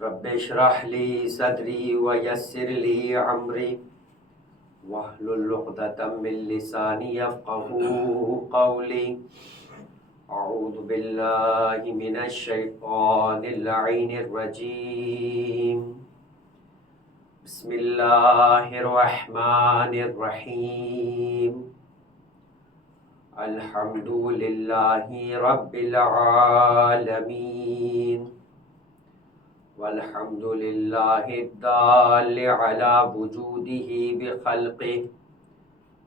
رب اشرح لي صدري ويسر لي أمري واحلل عقدة من لساني يفقهوا قولي أعوذ بالله من الشيطان اللعين الرجيم بسم الله الرحمن الرحيم الحمد لله رب العالمين والحمد لله الدال على وجوده بخلقه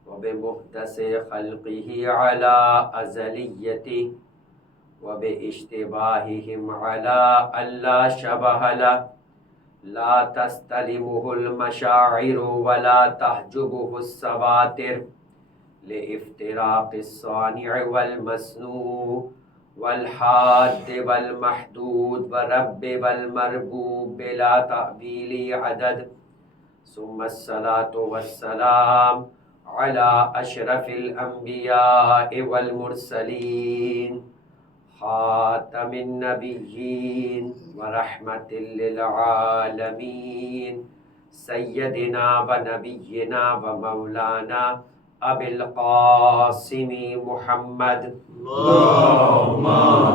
وبمحدث خلقه على أزليته وباشتباههم على ألا شبه له لا تستلمه المشاعر ولا تحجبه السواتر لافتراق الصانع والمصنوع والحاد والمحدود والرب والمربوب بلا تأويل عدد ثم الصلاة والسلام على أشرف الأنبياء والمرسلين خاتم النبيين ورحمة للعالمين سيدنا ونبينا ومولانا أبي القاسم محمد اللهم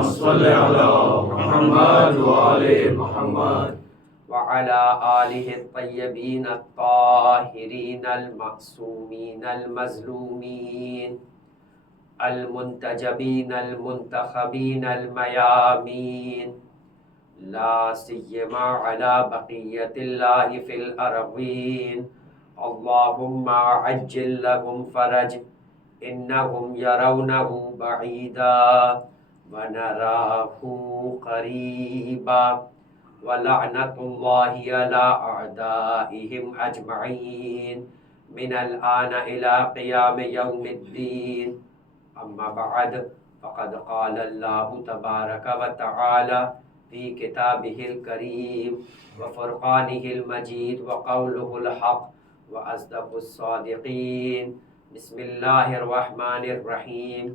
صل على محمد وآل محمد وعلى آله الطيبين الطاهرين المعصومين المظلومين المنتجبين المنتخبين الميامين لا سيما على بقية الله في الأرضين اللهم عجل لهم فرج إنهم يرونه بعيدا ونراه قريبا ولعنة الله على أعدائهم أجمعين من الآن إلى قيام يوم الدين أما بعد فقد قال الله تبارك وتعالى في كتابه الكريم وفرقانه المجيد وقوله الحق وأصدق الصادقين بسم الله الرحمن الرحيم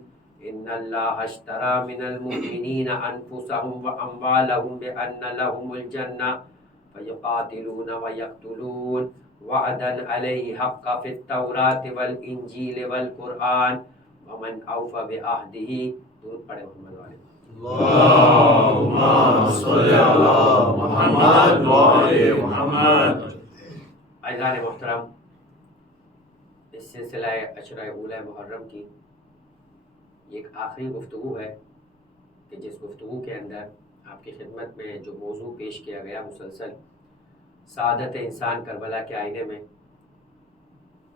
إن الله اشترى من المؤمنين أنفسهم وأموالهم بأن لهم الجنة فيقاتلون ويقتلون وعدا عليه حقا في التوراة والإنجيل والقرآن ومن أوفى بعهده درود پڑھے محمد والے اللهم صل على محمد وآل محمد. عزیزان محترم، اس سلسلہ عشرہ اولی محرم کی ایک آخری گفتگو ہے کہ جس گفتگو کے اندر آپ کی خدمت میں جو موضوع پیش کیا گیا مسلسل سعادت انسان کربلا کے آئینے میں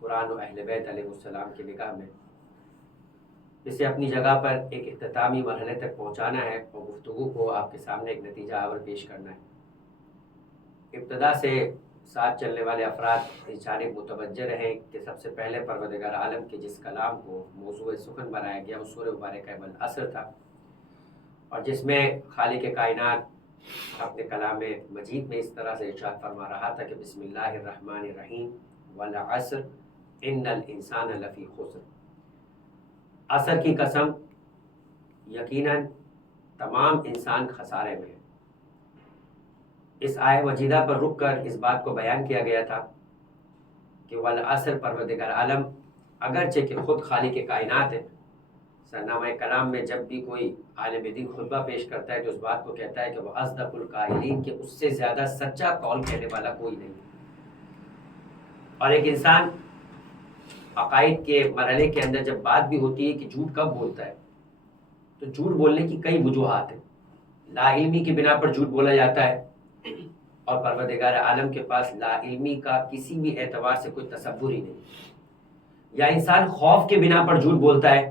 قرآن و اہل بیت علیہ السلام کی نگاہ میں، اسے اپنی جگہ پر ایک اختتامی مرحلے تک پہنچانا ہے اور گفتگو کو آپ کے سامنے ایک نتیجہ آور پیش کرنا ہے۔ ابتدا سے ساتھ چلنے والے افراد اس جانب متوجہ رہیں کہ سب سے پہلے پروردگار عالم کے جس کلام کو موضوع سخن بنایا گیا وہ سورہ مبارکہ والعصر تھا، اور جس میں خالق کائنات اپنے کلام مجید میں اس طرح سے ارشاد فرما رہا تھا کہ بسم اللہ الرحمن الرحیم والعصر ان الانسان لفی خسر، عصر کی قسم، یقیناً تمام انسان خسارے میں ہے۔ اس آیہ مجیدہ پر رک کر اس بات کو بیان کیا گیا تھا کہ والعصر پروردگار عالم اگرچہ کہ خود خالق کائنات ہے، سرنامہ کلام میں جب بھی کوئی عالم دین خطبہ پیش کرتا ہے تو اس بات کو کہتا ہے کہ وہ اصدق القائلین، کہ اس سے زیادہ سچا قول کہنے والا کوئی نہیں۔ اور ایک انسان عقائد کے مرحلے کے اندر جب بات بھی ہوتی ہے کہ جھوٹ کب بولتا ہے، تو جھوٹ بولنے کی کئی وجوہات ہیں۔ لا علمی کی بنا پر جھوٹ بولا جاتا ہے، اور پروردگار عالم کے پاس لا علمی کا کسی بھی اعتبار سے کوئی تصور ہی نہیں۔ یا انسان خوف کے بنا پر جھوٹ بولتا ہے،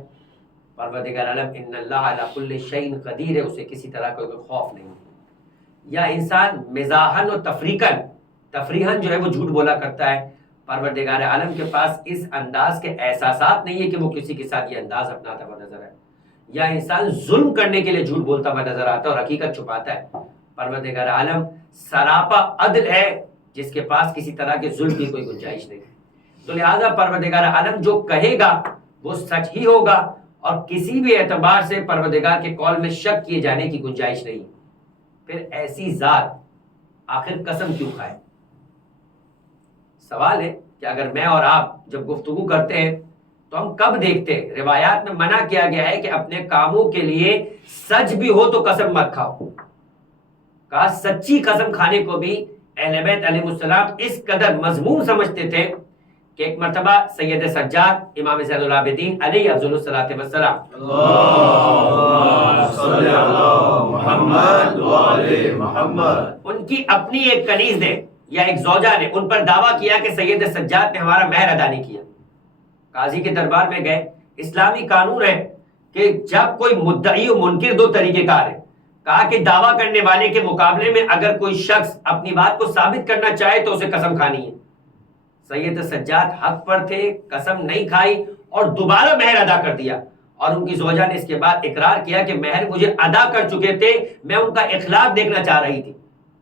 پروردگار عالم ان اللہ علی کل شیء قدیر ہے، اسے کسی طرح کا کوئی خوف نہیں۔ یا انسان مزاحن و تفریحاً جو ہے وہ جھوٹ بولا کرتا ہے، پروردگار عالم کے پاس اس انداز کے احساسات نہیں ہے کہ وہ کسی کے ساتھ یہ انداز اپناتا ہوا نظر آئے۔ یا انسان ظلم کرنے کے لیے جھوٹ بولتا ہوا نظر آتا ہے اور حقیقت چھپاتا ہے، پروردگار عالم سراپا عدل ہے جس کے پاس کسی طرح کے ظلم کی کوئی گنجائش نہیں۔ تو لہٰذا پروردگار عالم جو کہے گا وہ سچ ہی ہوگا، اور کسی بھی اعتبار سے پروردگار کے قول میں شک کیے جانے کی گنجائش نہیں۔ پھر ایسی ذات آخر قسم کیوں کھائے؟ سوال ہے کہ اگر میں اور آپ جب گفتگو کرتے ہیں تو ہم کب دیکھتے ہیں؟ روایات میں منع کیا گیا ہے کہ اپنے کاموں کے لیے سچ بھی ہو تو قسم مت کھاؤ. کہا سچی قسم کھانے کو بھی اہل بیت علیہ السلام اس قدر مضمون سمجھتے تھے کہ ایک مرتبہ سید سجاد امام زین العابدین علیہ افضل الصلاۃ والسلام اللهم صل على محمد وعلى محمد، ان کی اپنی ایک کنیز نے یا ایک زوجہ نے ان پر دعویٰ کیا کہ سید سجاد نے ہمارا مہر ادا نہیں کیا. قاضی کے دربار میں گئے. اسلامی قانون ہے کہ جب کوئی مدعی و منکر دو طریقے کار ہے. کہا کہ دعویٰ کرنے والے کے مقابلے میں اگر کوئی شخص اپنی بات کو ثابت کرنا چاہے تو اسے قسم کھانی ہے. سید سجاد حق پر تھے، قسم نہیں کھائی اور دوبارہ مہر ادا کر دیا. اور ان کی زوجہ نے اس کے بعد اقرار کیا کہ مہر مجھے ادا کر چکے تھے، میں ان کا اخلاق دیکھنا چاہ رہی تھی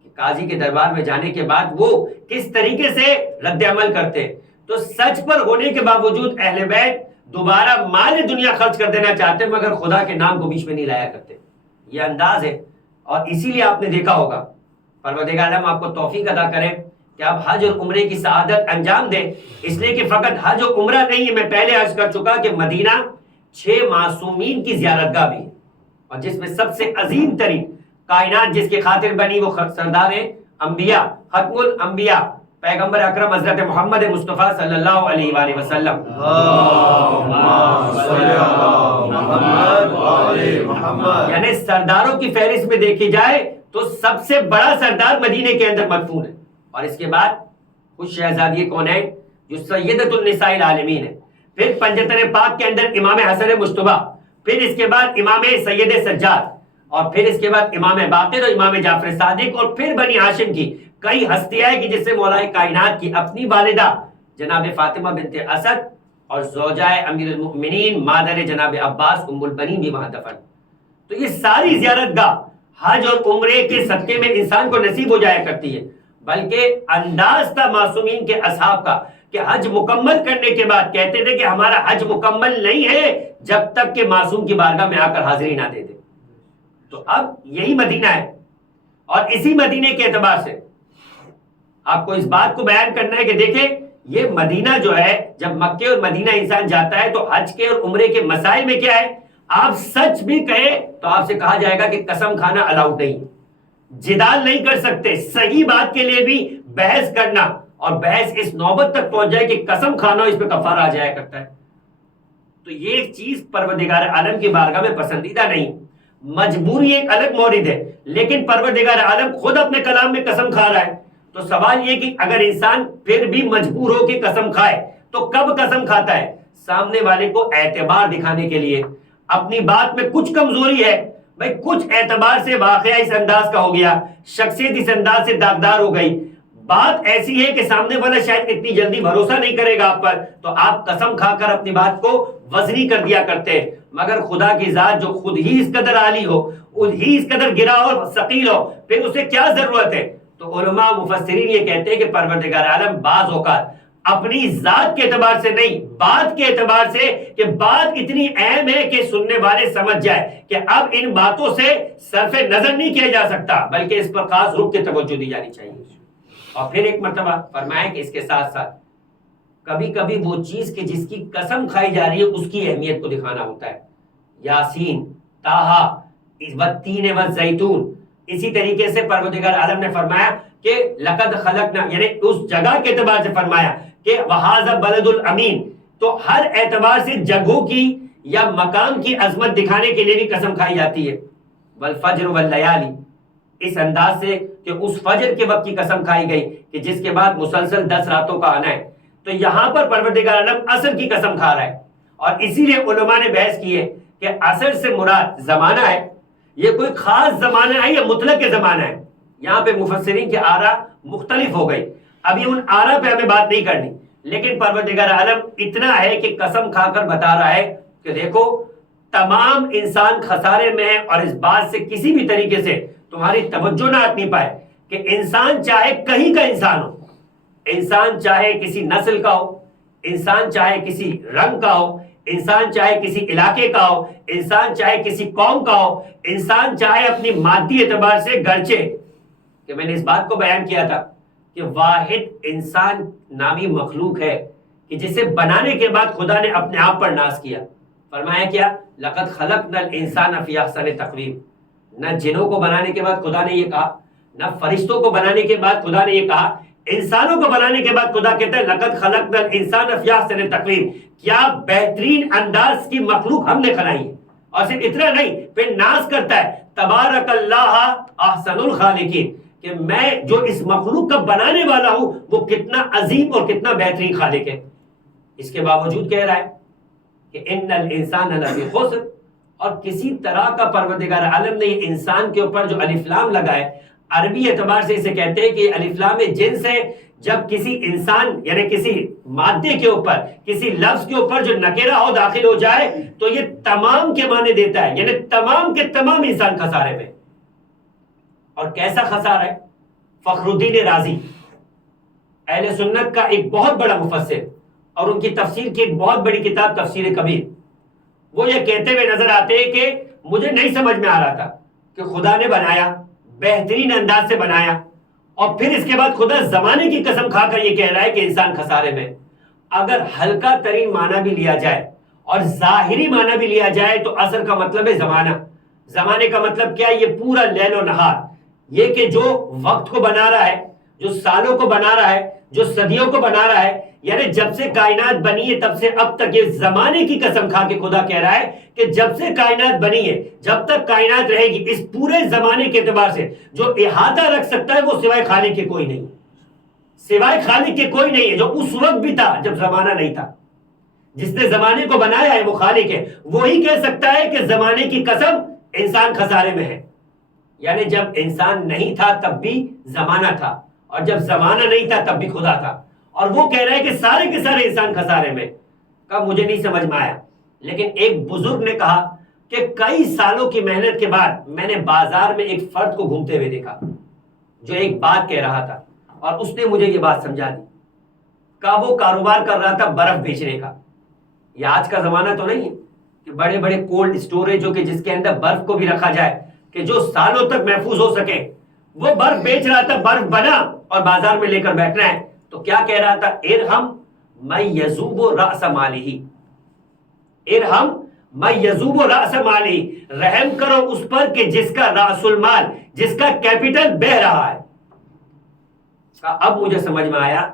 کہ قاضی کے دربار میں جانے کے بعد وہ کس طریقے سے رد عمل کرتے. تو سچ پر ہونے کے باوجود اہل بیت دوبارہ مال دنیا خرچ کر دینا چاہتے مگر خدا کے نام کو بیچ میں نہیں لایا کرتے. یہ انداز ہے. اور اسی لیے آپ نے دیکھا ہوگا، پروردگار عالم آپ کو توفیق عطا کرے کہ آپ حج اور عمرے کی سعادت انجام دیں. اس لیے کہ فقط حج اور عمرہ نہیں ہے، میں پہلے عرض کر چکا کہ مدینہ 6 معصومین کی زیارت گاہ بھی ہے، اور جس میں سب سے عظیم ترین کائنات جس کی خاطر بنی وہ سردار انبیاء، ختم الانبیاء، پیغمبر اکرم حضرت محمد مصطفیٰ صلی اللہ علیہ وآلہ وسلم. اللهم صل على محمد وعلى محمد، یعنی سرداروں کی فہرست میں دیکھی جائے تو سب سے بڑا سردار مدینے کے اندر مدفون ہے. اور اس کے بعد خوش شہزادی کون ہے جو سیدۃ النساء العالمین ہے. پھر پنجتن پاک کے اندر امام حسن مجتبی، پھر اس کے بعد امام سید سجاد، اور پھر اس کے بعد امام باقر اور امام جعفر صادق، اور پھر بنی ہاشم کی کئی ہستیاں ہیں کہ جس سے مولا کائنات کی اپنی والدہ جناب فاطمہ بنت اسد اور زوجہ امیر المؤمنین مادر جناب عباس ام البنین بھی وہاں دفن. تو یہ ساری زیارت گاہ حج اور عمرے کے صدقے میں انسان کو نصیب ہو جایا کرتی ہے. بلکہ انداز تھا معصومین کے اصحاب کا کہ حج مکمل کرنے کے بعد کہتے تھے کہ ہمارا حج مکمل نہیں ہے جب تک کہ معصوم کی بارگاہ میں آ کر حاضری نہ دے دے. تو اب یہی مدینہ ہے، اور اسی مدینے کے اعتبار سے آپ کو اس بات کو بیان کرنا ہے کہ دیکھیں یہ مدینہ جو ہے، جب مکے اور مدینہ انسان جاتا ہے تو حج کے اور عمرے کے مسائل میں کیا ہے، آپ سچ بھی کہیں تو آپ سے کہا جائے گا کہ قسم کھانا الاؤڈ نہیں، جدال نہیں کر سکتے. صحیح بات کے لیے بھی بحث کرنا، اور بحث اس نوبت تک پہنچ جائے کہ قسم کھانا اس پہ کفارہ آ جایا کرتا ہے. تو یہ ایک چیز پروردگار عالم کی بارگاہ میں پسندیدہ نہیں. مجبوری ایک الگ مورد ہے، لیکن پروردگار عالم خود اپنے کلام میں قسم کھا رہا ہے. تو سوال یہ کہ اگر انسان پھر بھی مجبور ہو کے قسم کھائے تو کب قسم کھاتا ہے؟ سامنے والے کو اعتبار دکھانے کے لیے. اپنی بات میں کچھ کمزوری ہے بھائی، کچھ اعتبار سے واقعہ اس انداز کا ہو گیا، شخصیت اس انداز سے داغدار ہو گئی، بات ایسی ہے کہ سامنے والا شاید اتنی جلدی بھروسہ نہیں کرے گا آپ پر، تو آپ قسم کھا کر اپنی بات کو وزنی کر دیا کرتے ہیں. مگر خدا کی ذات جو خود ہی اس قدر عالی ہو، خود ہی اس قدر گرا اور ثقیل ہو، پھر اسے کیا ضرورت ہے؟ تو علماء مفسرین یہ کہتے ہیں کہ پروردگار عالم بعض اوقات اپنی ذات کے اعتبار سے نہیں، بات کے اعتبار سے، کہ بات اتنی اہم ہے کہ سننے والے سمجھ جائے کہ اب ان باتوں سے صرف نظر نہیں کیا جا سکتا، بلکہ اس پر خاص رخ کے توجہ دی جانی چاہیے. اور پھر ایک مرتبہ فرمایا کہ اس کے ساتھ ساتھ کبھی کبھی وہ چیز کہ جس کی قسم کھائی جا رہی ہے اس کی اہمیت کو دکھانا ہوتا ہے. یاسین، طٰہٰ، والتین والزیتون. اسی طریقے سے پروردگار عالم نے فرمایا کہ لقد خلقنا، یعنی اس جگہ کے اعتبار سے فرمایا کہ وہذا بلد الامین. تو ہر اعتبار سے جگہوں کی یا مقام کی عظمت دکھانے کے لیے بھی قسم کھائی جاتی ہے. والفجر واللیالی، اس انداز سے کہ اس فجر کے وقت کی قسم کھائی گئی کہ جس کے بعد مسلسل 10 راتوں کا آنا ہے. تو یہاں پر پروردگار عالم عصر کی قسم کھا رہا ہے، اور اسی لیے علماء نے بحث کی ہے کہ عصر سے مراد زمانہ ہے، یہ کوئی خاص زمانہ ہے یا مطلق زمانہ ہے. یہاں پہ مفسرین کی آراء مختلف ہو گئی. ابھی ان آراء پہ ہمیں بات نہیں کرنی، لیکن پروردگار عالم اتنا ہے کہ قسم کھا کر بتا رہا ہے کہ دیکھو تمام انسان خسارے میں ہے، اور اس بات سے کسی بھی طریقے سے تمہاری توجہ نہ ہٹ نہیں پائے کہ انسان چاہے کہیں کا انسان ہو، انسان چاہے کسی نسل کا ہو، انسان چاہے کسی رنگ کا ہو، انسان چاہے کسی علاقے کا ہو، انسان چاہے کسی قوم کا ہو، انسان چاہے اپنی مادی اعتبار سے گرچہ کہ میں نے اس بات کو بیان کیا تھا کہ واحد انسان نامی مخلوق ہے کہ جسے بنانے کے بعد خدا نے اپنے آپ پر ناز کیا. فرمایا کیا؟ لقد خلقنا الانسان فی احسن تقویم. نہ جنوں کو بنانے کے بعد خدا نے یہ کہا، نہ فرشتوں کو بنانے کے بعد خدا نے یہ کہا، انسانوں کو بنانے کے بعد خدا کہتا ہے لقد خلقنا الانسان فی احسن تقویم. کیا بہترین انداز کی مخلوق ہم نے بنائی ہے. اور صرف اتنا نہیں، پھر ناز کرتا ہے تبارک اللہ احسن الخالقین، کہ میں جو اس مخلوق کا بنانے والا ہوں وہ کتنا عظیم اور کتنا بہترین خالق ہے. اس کے باوجود کہہ رہا ہے کہ ان الانسان لفی خسر، اور کسی طرح کا پروردگار عالم نے یہ انسان کے اوپر جو الف لام لگا ہے، عربی اعتبار سے اسے کہتے ہیں کہ الف لام جنس ہے. جب کسی انسان یعنی کسی مادے کے اوپر، کسی لفظ کے اوپر جو نکرہ ہو داخل ہو جائے تو یہ تمام کے معنی دیتا ہے، یعنی تمام کے تمام انسان خسارے میں. اور کیسا خسارہ ہے؟ فخر الدین رازی اہل سنت کا ایک بہت بڑا مفسر، اور ان کی تفسیر کی ایک بہت بڑی کتاب تفسیر کبیر، وہ یہ کہتے ہوئے نظر آتے ہیں کہ مجھے نہیں سمجھ میں آ رہا تھا کہ خدا نے بنایا، بہترین انداز سے بنایا، اور پھر اس کے بعد خدا زمانے کی قسم کھا کر یہ کہہ رہا ہے کہ انسان خسارے میں. اگر ہلکا ترین معنی بھی لیا جائے اور ظاہری معنی بھی لیا جائے تو اصل کا مطلب ہے زمانہ. زمانے کا مطلب کیا ہے؟ یہ پورا لیل و نہار، یہ کہ جو وقت کو بنا رہا ہے، جو سالوں کو بنا رہا ہے، جو صدیوں کو بنا رہا ہے، یعنی جب سے کائنات بنی ہے تب سے اب تک، یہ زمانے کی قسم کھا کے خدا کہہ رہا ہے کہ جب سے کائنات بنی ہے جب تک کائنات رہے گی، اس پورے زمانے کے اعتبار سے جو احاطہ رکھ سکتا ہے وہ سوائے خالق کے کوئی نہیں، سوائے خالق کے کوئی نہیں ہے. جو اس وقت بھی تھا جب زمانہ نہیں تھا، جس نے زمانے کو بنایا ہے وہ خالق ہے. وہی کہہ سکتا ہے کہ زمانے کی قسم انسان خسارے میں ہے. یعنی جب انسان نہیں تھا تب بھی زمانہ تھا، اور جب زمانہ نہیں تھا تب بھی خدا تھا. اور وہ کہہ رہے ہیں کہ سارے کے سارے انسان خسارے میں. کب مجھے نہیں سمجھ میں آیا، لیکن ایک بزرگ نے کہا کہ کئی سالوں کی محنت کے بعد میں نے بازار میں ایک فرد کو گھومتے ہوئے دیکھا جو ایک بات کہہ رہا تھا، اور اس نے مجھے یہ بات سمجھا دی. کہا وہ کاروبار کر رہا تھا برف بیچنے کا. یہ آج کا زمانہ تو نہیں ہے کہ بڑے بڑے کولڈ اسٹوریج ہو کہ جس کے اندر برف کو بھی رکھا جائے کہ جو سالوں تک محفوظ ہو سکے. وہ برف بیچ رہا تھا، برف بنا اور بازار میں لے کر بیٹھنا ہے. تو کیا کہہ رہا تھا؟ ارحم من یذوب رأس مالہ، ارحم من یذوب رأس مالہ، رحم کرو اس پر کہ جس کا رأس المال، جس کا کیپٹل بہ رہا ہے. اب مجھے سمجھ میں آیا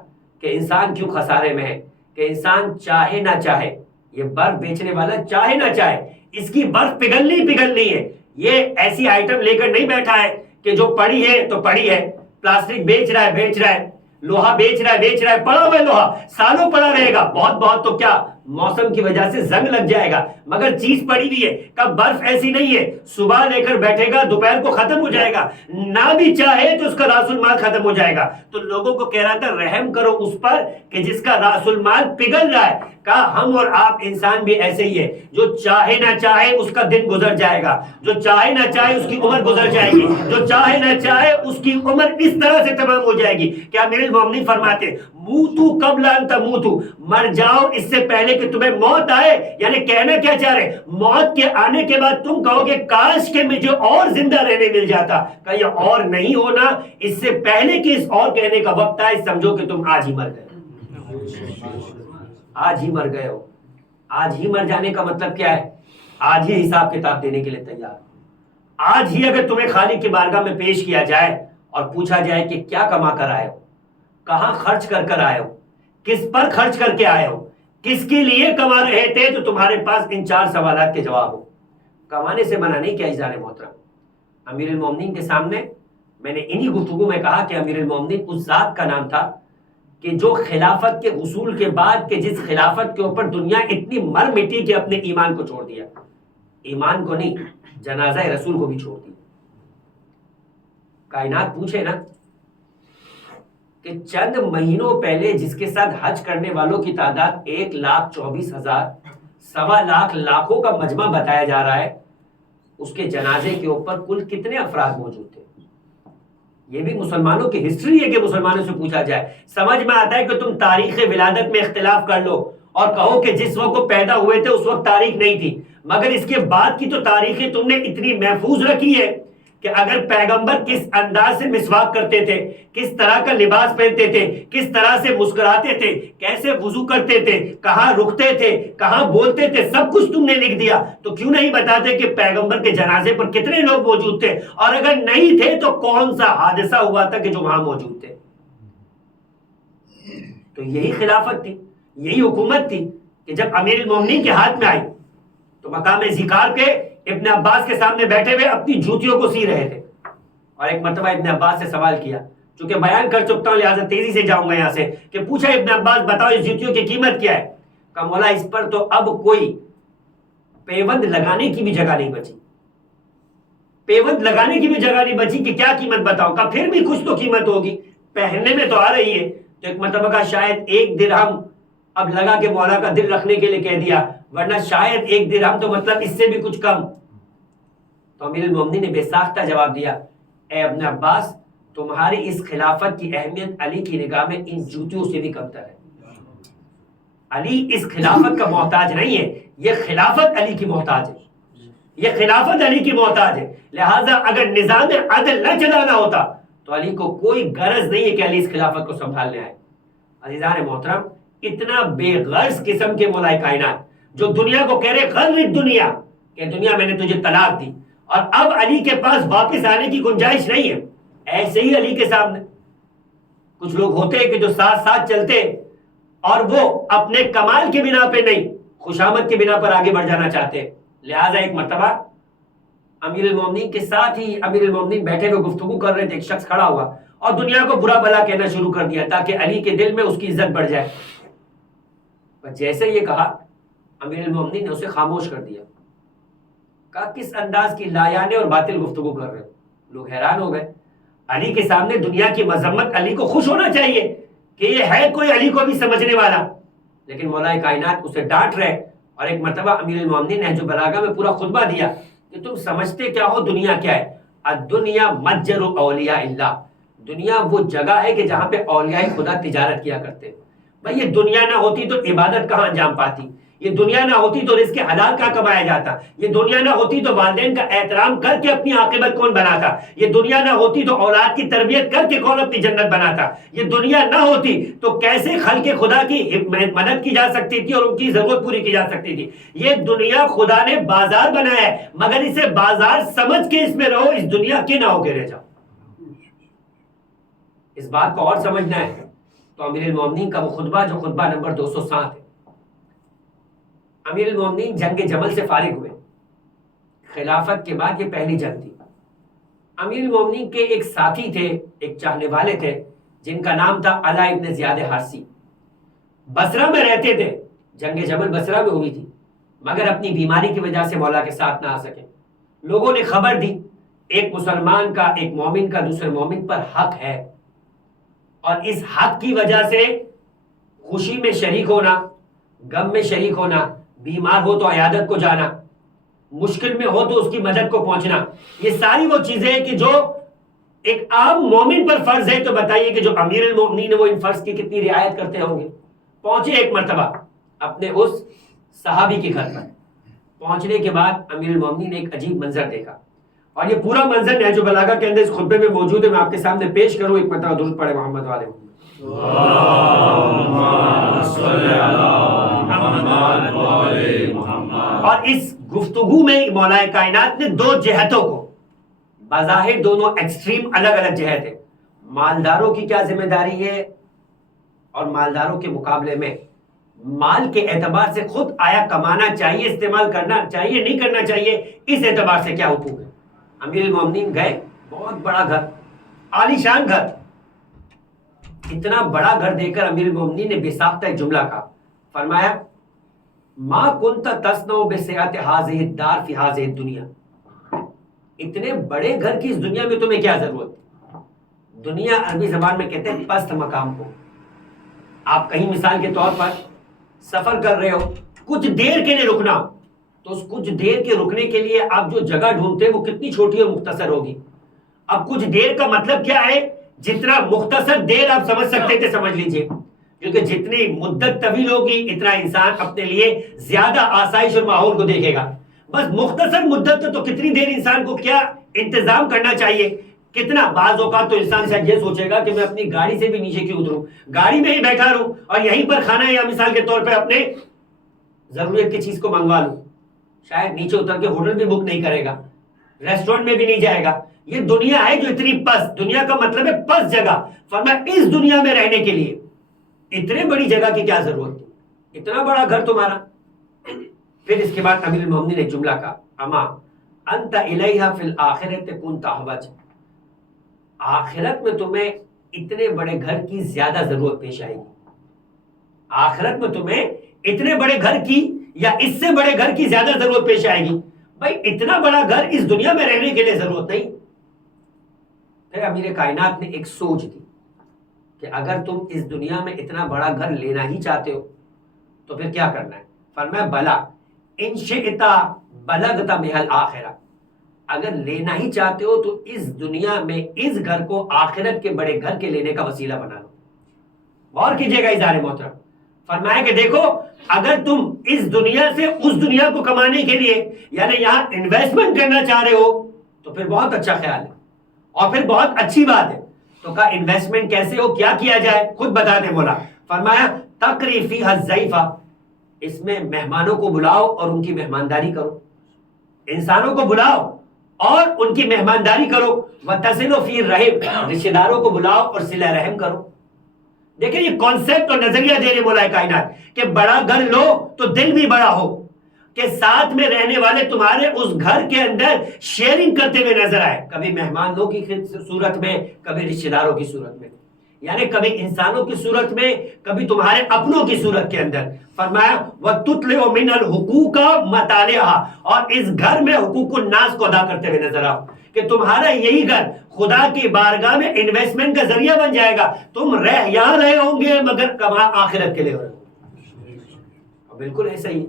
کہ انسان کیوں خسارے میں ہے. کہ انسان چاہے نہ چاہے، یہ برف بیچنے والا چاہے نہ چاہے، اس کی برف پگھلنی ہے. یہ ایسی آئٹم لے کر نہیں بیٹھا ہے کہ جو پڑی ہے تو پڑی ہے. پلاسٹک بیچ رہا ہے، لوہا بیچ رہا ہے، پڑا ہوا ہے لوہا، سالوں پڑا رہے گا. بہت تو کیا موسم کی وجہ سے زنگ لگ جائے گا، مگر چیز پڑی ہوئی ہے. کب برف ایسی نہیں ہے صبح لے کر بیٹھے گا دوپہر کو ختم ہو جائے گا، نہ بھی چاہے تو اس کا راس المال ختم ہو جائے گا. تو لوگوں کو کہہ رہا تھا رحم کرو اس پر کہ جس کا راس المال پگھل رہا ہے. کہا ہم اور آپ انسان بھی ایسے ہی ہے، جو چاہے نہ چاہے اس کا دن گزر جائے گا، جو چاہے نہ چاہے اس کی عمر گزر جائے گی، جو چاہے نہ چاہے اس کی عمر اس طرح سے تمام ہو جائے گی. کیا امیر المومنین فرماتے موتو قبل ان تموتو، مر جاؤ اس سے پہلے کہ تمہیں موت آئے. یعنی کہنا کیا چاہ رہے؟ موت کے آنے کے بعد تم کہو گے کاش کہ مجھے اور زندہ رہنے مل جاتا. کہ یہ اور نہیں ہونا، اس سے پہلے کہ اس اور کہنے کا وقت آئے سمجھو کہ تم آج ہی مر گئے. آج ہی مر گئے ہو. آج ہی مر جانے کا مطلب کیا ہے؟ آج ہی حساب کتاب دینے کے لیے تیار. آج ہی اگر تمہیں خالق کی بارگاہ میں پیش کیا جائے اور پوچھا جائے کہ کیا کما کر آئے ہو، کہاں خرچ کر آئے ہو، کس پر خرچ کر کے آئے ہو، کس کے لیے کما رہے تھے، تو تمہارے پاس ان 4 سوالات کے جواب ہو. کمانے سے منع نہیں کیا عزیزان محترم. امیر المومنین کے سامنے میں نے انہی گفتگو میں کہا کہ امیر المومنین اس ذات کا نام تھا کہ جو خلافت کے حصول کے بعد، کہ جس خلافت کے اوپر دنیا اتنی مر مٹی کہ اپنے ایمان کو چھوڑ دیا، ایمان کو نہیں جنازہ رسول کو بھی چھوڑ دیا. کائنات پوچھے نا کہ چند مہینوں پہلے جس کے ساتھ حج کرنے والوں کی تعداد 1,24,000، 1.25 لاکھوں کا مجمع بتایا جا رہا ہے، اس کے جنازے کے اوپر کل کتنے افراد موجود تھے؟ یہ بھی مسلمانوں کی ہسٹری ہے کہ مسلمانوں سے پوچھا جائے. سمجھ میں آتا ہے کہ تم تاریخ ولادت میں اختلاف کر لو اور کہو کہ جس وقت وہ پیدا ہوئے تھے اس وقت تاریخ نہیں تھی، مگر اس کے بعد کی تو تاریخیں تم نے اتنی محفوظ رکھی ہے کہ اگر پیغمبر کس انداز سے مسواک کرتے تھے، کس طرح کا لباس پہنتے تھے، کس طرح سے مسکراتے تھے، کیسے وضو کرتے تھے، کہاں رکتے تھے، کہاں بولتے تھے، سب کچھ تم نے لکھ دیا، تو کیوں نہیں بتاتے کہ پیغمبر کے جنازے پر کتنے لوگ موجود تھے، اور اگر نہیں تھے تو کون سا حادثہ ہوا تھا کہ جو وہاں موجود تھے؟ تو یہی خلافت تھی، یہی حکومت تھی کہ جب امیر المومنین کے ہاتھ میں آئی تو مقام ذکار کے ابن عباس کے سامنے بیٹھے ہوئے اپنی جوتیوں کو سی رہے تھے، اور ایک مرتبہ ابن عباس سے سوال کیا، چونکہ بیان کر چکتا ہوں لہٰذا تیزی سے جاؤں گا یہاں سے، کہ پوچھا ابن عباس بتاؤ اس جوتیوں کی قیمت کیا ہے؟ کہا مولا اس پر تو اب کوئی پیوند لگانے کی بھی جگہ نہیں بچی، پیوند لگانے کی بھی جگہ نہیں بچی کہ کیا قیمت بتاؤ؟ کہا پھر بھی کچھ تو قیمت ہوگی، پہننے میں تو آ رہی ہے۔ تو ایک مرتبہ کا شاید 1 درہم اب لگا کہ مولا کا دل رکھنے کے لیے کہہ دیا، ورنہ شاید 1 درہم تو مطلب اس سے بھی کچھ کم۔ تو امیر المومنین نے بے ساختہ جواب دیا، اے ابن عباس تمہاری اس خلافت کی اہمیت علی کی نگاہ میں ان جوتیوں سے بھی کمتر ہے۔ علی اس خلافت کا محتاج نہیں ہے، یہ خلافت علی کی محتاج ہے، یہ خلافت علی کی محتاج ہے۔ لہٰذا اگر نظام عدل نہ چلانا ہوتا تو علی کو کوئی غرض نہیں ہے کہ علی اس خلافت کو سنبھالنے آئے۔ عزیزان محترم، اتنا بے غرض قسم کے مولائے کائنات جو دنیا کو کہہ رہے غرق دنیا، کہ دنیا میں نے تجھے طلاق دی اور اب علی کے پاس واپس آنے کی گنجائش نہیں ہے، ایسے ہی علی کے سامنے کچھ لوگ ہوتے ہیں کہ جو ساتھ ساتھ چلتے اور وہ اپنے کمال کی بنا پہ نہیں، خوشامد کی بنا پر آگے بڑھ جانا چاہتے ہیں۔ لہٰذا ایک مرتبہ امیر المومنین کے ساتھ ہی امیر المومنین بیٹھے ہوئے گفتگو کر رہے تھے، ایک شخص کھڑا ہوا اور دنیا کو برا بھلا کہنا شروع کر دیا تاکہ علی کے دل میں اس کی عزت بڑھ جائے۔ جیسے یہ کہا امیر المومنین نے اسے خاموش کر دیا، کہا کس انداز کی لایانے اور باطل گفتگو کر رہے ہو؟ لوگ حیران ہو گئے، علی کے سامنے دنیا کی مذمت، علی کو خوش ہونا چاہیے کہ یہ ہے کوئی علی کو بھی سمجھنے والا، لیکن مولا کائنات اسے ڈانٹ رہے۔ اور ایک مرتبہ امیر المومنین نے جو بلاغہ میں پورا خطبہ دیا کہ تم سمجھتے کیا ہو دنیا کیا ہے؟ الدنیا متجر اولیاء اللہ، دنیا وہ جگہ ہے کہ جہاں پہ اولیاء خدا تجارت کیا کرتے۔ بھائی یہ دنیا نہ ہوتی تو عبادت کہاں انجام پاتی، یہ دنیا نہ ہوتی تو رزق حلال کہاں کمایا جاتا، یہ دنیا نہ ہوتی تو والدین کا احترام کر کے اپنی عاقبت کون بناتا، یہ دنیا نہ ہوتی تو اولاد کی تربیت کر کے کون اپنی جنت بناتا، یہ دنیا نہ ہوتی تو کیسے خلق خدا کی مدد کی جا سکتی تھی اور ان کی ضرورت پوری کی جا سکتی تھی۔ یہ دنیا خدا نے بازار بنایا ہے، مگر اسے بازار سمجھ کے اس میں رہو، اس دنیا کے نہ ہو کے رہ جاؤ۔ اس بات کو اور سمجھنا ہے تو امیر المومنین کا وہ خطبہ جو خطبہ نمبر 207 ہے۔ امیر المومنین جنگ جمل سے فارغ ہوئے، خلافت کے بعد یہ پہلی جنگ تھی۔ امیر المومنین کے ایک ساتھی تھے، ایک چاہنے والے تھے جن کا نام تھا علا ابن زیاد حارثی، بصرہ میں رہتے تھے، جنگ جمل بصرہ میں ہوئی تھی، مگر اپنی بیماری کی وجہ سے مولا کے ساتھ نہ آ سکے۔ لوگوں نے خبر دی ایک مسلمان کا، ایک مومن کا دوسرے مومن پر حق ہے، اور اس حق کی وجہ سے خوشی میں شریک ہونا، غم میں شریک ہونا، بیمار ہو تو عیادت کو جانا، مشکل میں ہو تو اس کی مدد کو پہنچنا، یہ ساری وہ چیزیں ہیں کہ جو ایک عام مومن پر فرض ہے۔ تو بتائیے کہ جو امیر المومنین وہ ان فرض کی کتنی رعایت کرتے ہوں گے۔ پہنچے ایک مرتبہ اپنے اس صحابی کے گھر پر، پہنچنے کے بعد امیر المومنین نے ایک عجیب منظر دیکھا، اور یہ پورا منظر نہج البلاغہ کے اندر اس خطبے میں موجود ہے، میں آپ کے سامنے پیش کروں۔ ایک مرتبہ درود پڑھے محمد والے اور اس گفتگو میں مولا کائنات نے 2 جہتوں کو، بظاہر دونوں ایکسٹریم الگ الگ جہت ہے، مالداروں کی کیا ذمہ داری ہے اور مالداروں کے مقابلے میں مال کے اعتبار سے خود آیا کمانا چاہیے، استعمال کرنا چاہیے، نہیں کرنا چاہیے، اس اعتبار سے کیا حقوق ہے۔ امیر المومنین گئے، بہت بڑا گھر، عالی شان گھر، اتنا بڑا گھر دیکھ کر امیر المومنین نے بے ساختہ ایک جملہ کہا، فرمایا ما کنت تصنع بسعت هذه الدار فی هذه الدنیا، اتنے بڑے گھر کی اس دنیا میں تمہیں کیا ضرورت؟ دنیا عربی زبان میں کہتے ہیں پست مقام کو۔ آپ کہیں مثال کے طور پر سفر کر رہے ہو، کچھ دیر کے لیے رکنا، تو اس کچھ دیر کے رکنے کے لیے آپ جو جگہ ڈھونڈتے ہیں وہ کتنی چھوٹی اور مختصر ہوگی۔ اب کچھ دیر کا مطلب کیا ہے؟ جتنا مختصر دیر آپ سمجھ سکتے تھے سمجھ لیجئے، کیونکہ جتنی مدت طویل ہوگی اتنا انسان اپنے لیے زیادہ آسائش اور ماحول کو دیکھے گا۔ بس مختصر مدت تو کتنی دیر انسان کو کیا انتظام کرنا چاہیے. کتنا بعض اوقات تو انسان شاید یہ سوچے گا کہ میں اپنی گاڑی سے بھی نیچے کیوں اتروں, گاڑی میں ہی بیٹھا رہوں اور یہیں پر کھانا یا مثال کے طور پہ اپنے ضرورت کی چیز کو منگوا لوں. شاید نیچے اتر کے ہوٹل بھی بک نہیں کرے گا, ریسٹورنٹ میں بھی نہیں جائے گا. یہ دنیا ہے جو اتنی پست, دنیا کا مطلب ہے پست جگہ. فرمایا اس دنیا میں رہنے کے لیے اتنے بڑی جگہ کی کیا ضرورت تھی, اتنا بڑا گھر تمہارا. پھر اس کے بعد امیر المومنین نے جملہ کہا, اما انت الیہا فی الآخرۃ کنت احوج, آخرت میں تمہیں اتنے بڑے گھر کی زیادہ ضرورت پیش آئے گی. آخرت میں تمہیں اتنے بڑے گھر کی یا اس سے بڑے گھر کی زیادہ ضرورت پیش آئے گی. بھائی اتنا بڑا گھر اس دنیا میں رہنے کے لیے ضرورت نہیں. پھر امیر کائنات نے ایک سوچ دی کہ اگر تم اس دنیا میں اتنا بڑا گھر لینا ہی چاہتے ہو تو پھر کیا کرنا ہے. فرمایا بلا ان شئت بلغت بها الآخرہ, اگر لینا ہی چاہتے ہو تو اس دنیا میں اس گھر کو آخرت کے بڑے گھر کے لینے کا وسیلہ بنا لو. غور کیجئے گا اظہار محترم, فرمایا کہ دیکھو اگر تم اس دنیا سے اس دنیا کو کمانے کے لیے یعنی یہاں انویسٹمنٹ کرنا چاہ رہے ہو تو پھر بہت اچھا خیال ہے اور پھر بہت اچھی بات ہے. تو کہا انویسٹمنٹ کیسے ہو, کیا کیا جائے, خود بتا دے مولا. فرمایا تقری فیہا الضیفہ, اس میں مہمانوں کو بلاؤ اور ان کی مہمانداری کرو, انسانوں کو بلاؤ اور ان کی مہمانداری کرو. وتصل فی الرحم, رشتہ داروں کو بلاؤ اور صلہ رحم کرو. دیکھیں یہ کانسیپٹ اور نظریہ دے رہے مولا کائنات کہ بڑا گھر لو تو دل بھی بڑا ہو, کہ ساتھ میں رہنے والے تمہارے اس گھر کے اندر شیئرنگ کرتے ہوئے نظر آئے, کبھی مہمانوں کی صورت میں, کبھی رشتہ داروں کی صورت میں, یعنی کبھی انسانوں کی صورت میں, کبھی تمہارے اپنوں کی صورت کے اندر. فرمایا وَتُطْلِعُ مِنَ الْحُقُوقَ مَطَالِعَهَا, اور اس گھر میں حقوق الناس کو ادا کرتے ہوئے نظر آؤ کہ تمہارا یہی گھر خدا کی بارگاہ میں انویسٹمنٹ کا ذریعہ بن جائے گا. تم یہاں رہے ہوں گے مگر کما آخرت کے لیے ہو رہے ہو. بالکل ایسا ہی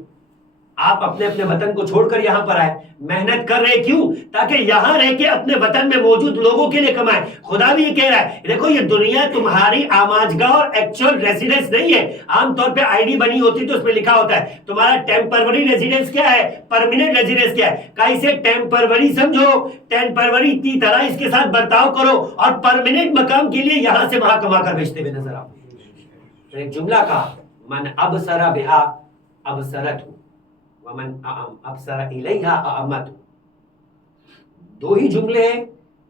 آپ اپنے اپنے وطن کو چھوڑ کر یہاں پر آئے, محنت کر رہے کیوں, تاکہ یہاں رہ کے اپنے وطن میں موجود لوگوں کے لیے کمائیں. خدا بھی یہ کہہ رہا ہے دیکھو یہ دنیا تمہاری آماجگاہ اور ایکچوئل ریزیڈنس نہیں ہے. عام طور پہ آئی ڈی بنی ہوتی تو اس میں لکھا ہوتا ہے تمہارا ٹیمپروری ریزیڈنس کیا ہے, پرماننٹ ریزیڈنس کیا ہے. کا اسے ٹیمپروری سمجھو, ٹیمپروری کی طرح اس کے ساتھ برتاؤ کرو اور پرماننٹ مقام کے لیے یہاں سے وہاں کما کر بھیجتے ہوئے نظر آؤ. ایک جملہ کہا من ابصر بہا ابصرت, ومن ابصر الیہا اعمت. دو ہی جملے ہیں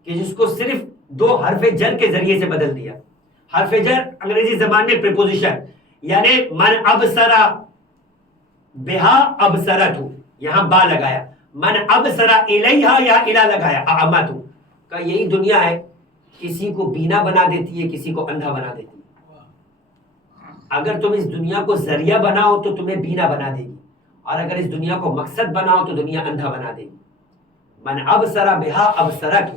کہ جس کو صرف دو حرف جر کے ذریعے سے بدل دیا. حرف جر انگریزی زبان میں پریپوزیشن, یعنی من ابصر بہا ابصرت, یہاں با لگایا. من ابصر الیہا یا الا لگایا اعمت. کا یہی دنیا ہے, کسی کو بینا بنا دیتی ہے, کسی کو اندھا بنا دیتی ہے. اگر تم اس دنیا کو ذریعہ بناؤ تو تمہیں بینا بنا دے گی, اور اگر اس دنیا کو مقصد بناؤ تو دنیا اندھا بنا دے گی. من ابصر بہا ابصرت,